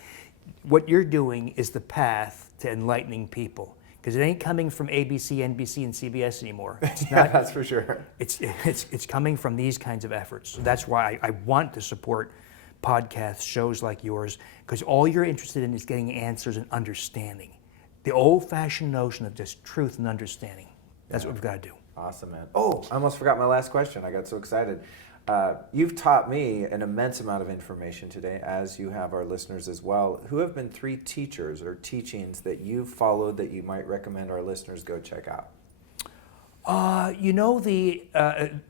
what you're doing is the path to enlightening people. Because it ain't coming from ABC, NBC, and CBS anymore. It's not, that's for sure. It's coming from these kinds of efforts. So that's why I want to support podcasts, shows like yours, because all you're interested in is getting answers and understanding. The old-fashioned notion of just truth and understanding. That's what we've got to do. Awesome, man. Oh, I almost forgot my last question. I got so excited. You've taught me an immense amount of information today, as you have our listeners as well. Who have been 3 teachers or teachings that you've followed that you might recommend our listeners go check out?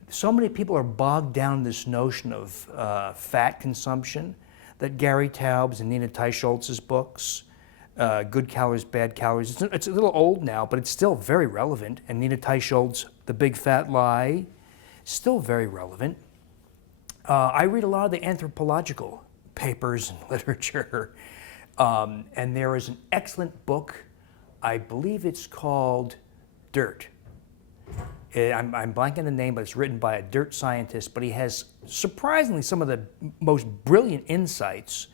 So many people are bogged down in this notion of fat consumption, that Gary Taubes and Nina Teicholz's books, Good Calories, Bad Calories. It's a little old now, but it's still very relevant. And Nina Teicholz, The Big Fat Lie, still very relevant. I read a lot of the anthropological papers and literature. And there is an excellent book, I believe it's called Dirt. I'm blanking the name, but it's written by a dirt scientist, but he has surprisingly some of the most brilliant insights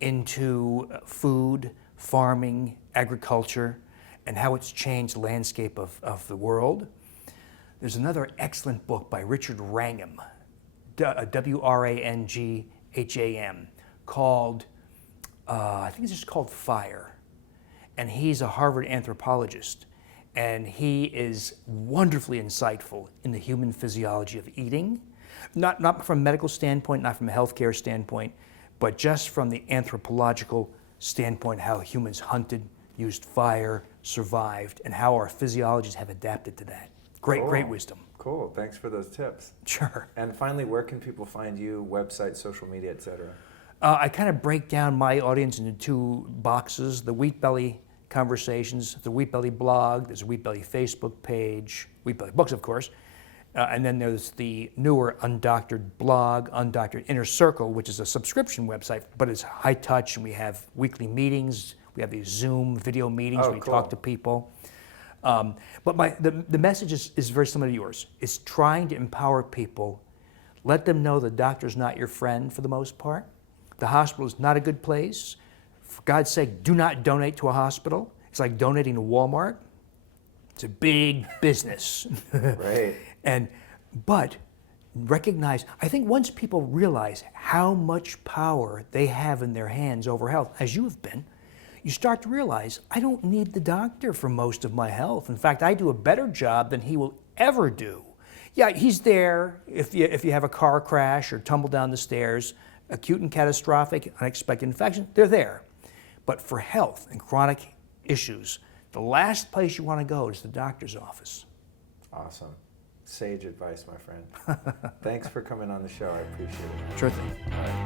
into food, farming, agriculture, and how it's changed the landscape of the world. There's another excellent book by Richard Wrangham, Wrangham, called, I think it's just called Fire. And he's a Harvard anthropologist. And he is wonderfully insightful in the human physiology of eating, not from a medical standpoint, not from a healthcare standpoint, but just from the anthropological standpoint, how humans hunted, used fire, survived, and how our physiologies have adapted to that. Great wisdom. Cool, thanks for those tips. Sure. And finally, where can people find you, website, social media, etc.? I kind of break down my audience into 2 boxes, the Wheat Belly conversations, the Wheat Belly blog, there's a Wheat Belly Facebook page, Wheat Belly books, of course, and then there's the newer Undoctored blog, Undoctored Inner Circle, which is a subscription website, but it's high touch, and we have weekly meetings, we have these Zoom video meetings where we talk to people. But the message is very similar to yours. It's trying to empower people, let them know the doctor's not your friend for the most part. The hospital is not a good place. For God's sake, do not donate to a hospital. It's like donating to Walmart. It's a big business. Right. But recognize, I think once people realize how much power they have in their hands over health, as you have been, you start to realize, I don't need the doctor for most of my health. In fact, I do a better job than he will ever do. Yeah, he's there if you have a car crash or tumble down the stairs, acute and catastrophic, unexpected infection, they're there. But for health and chronic issues, the last place you want to go is the doctor's office. Awesome. Sage advice, my friend. Thanks for coming on the show. I appreciate it. Sure thing. All right.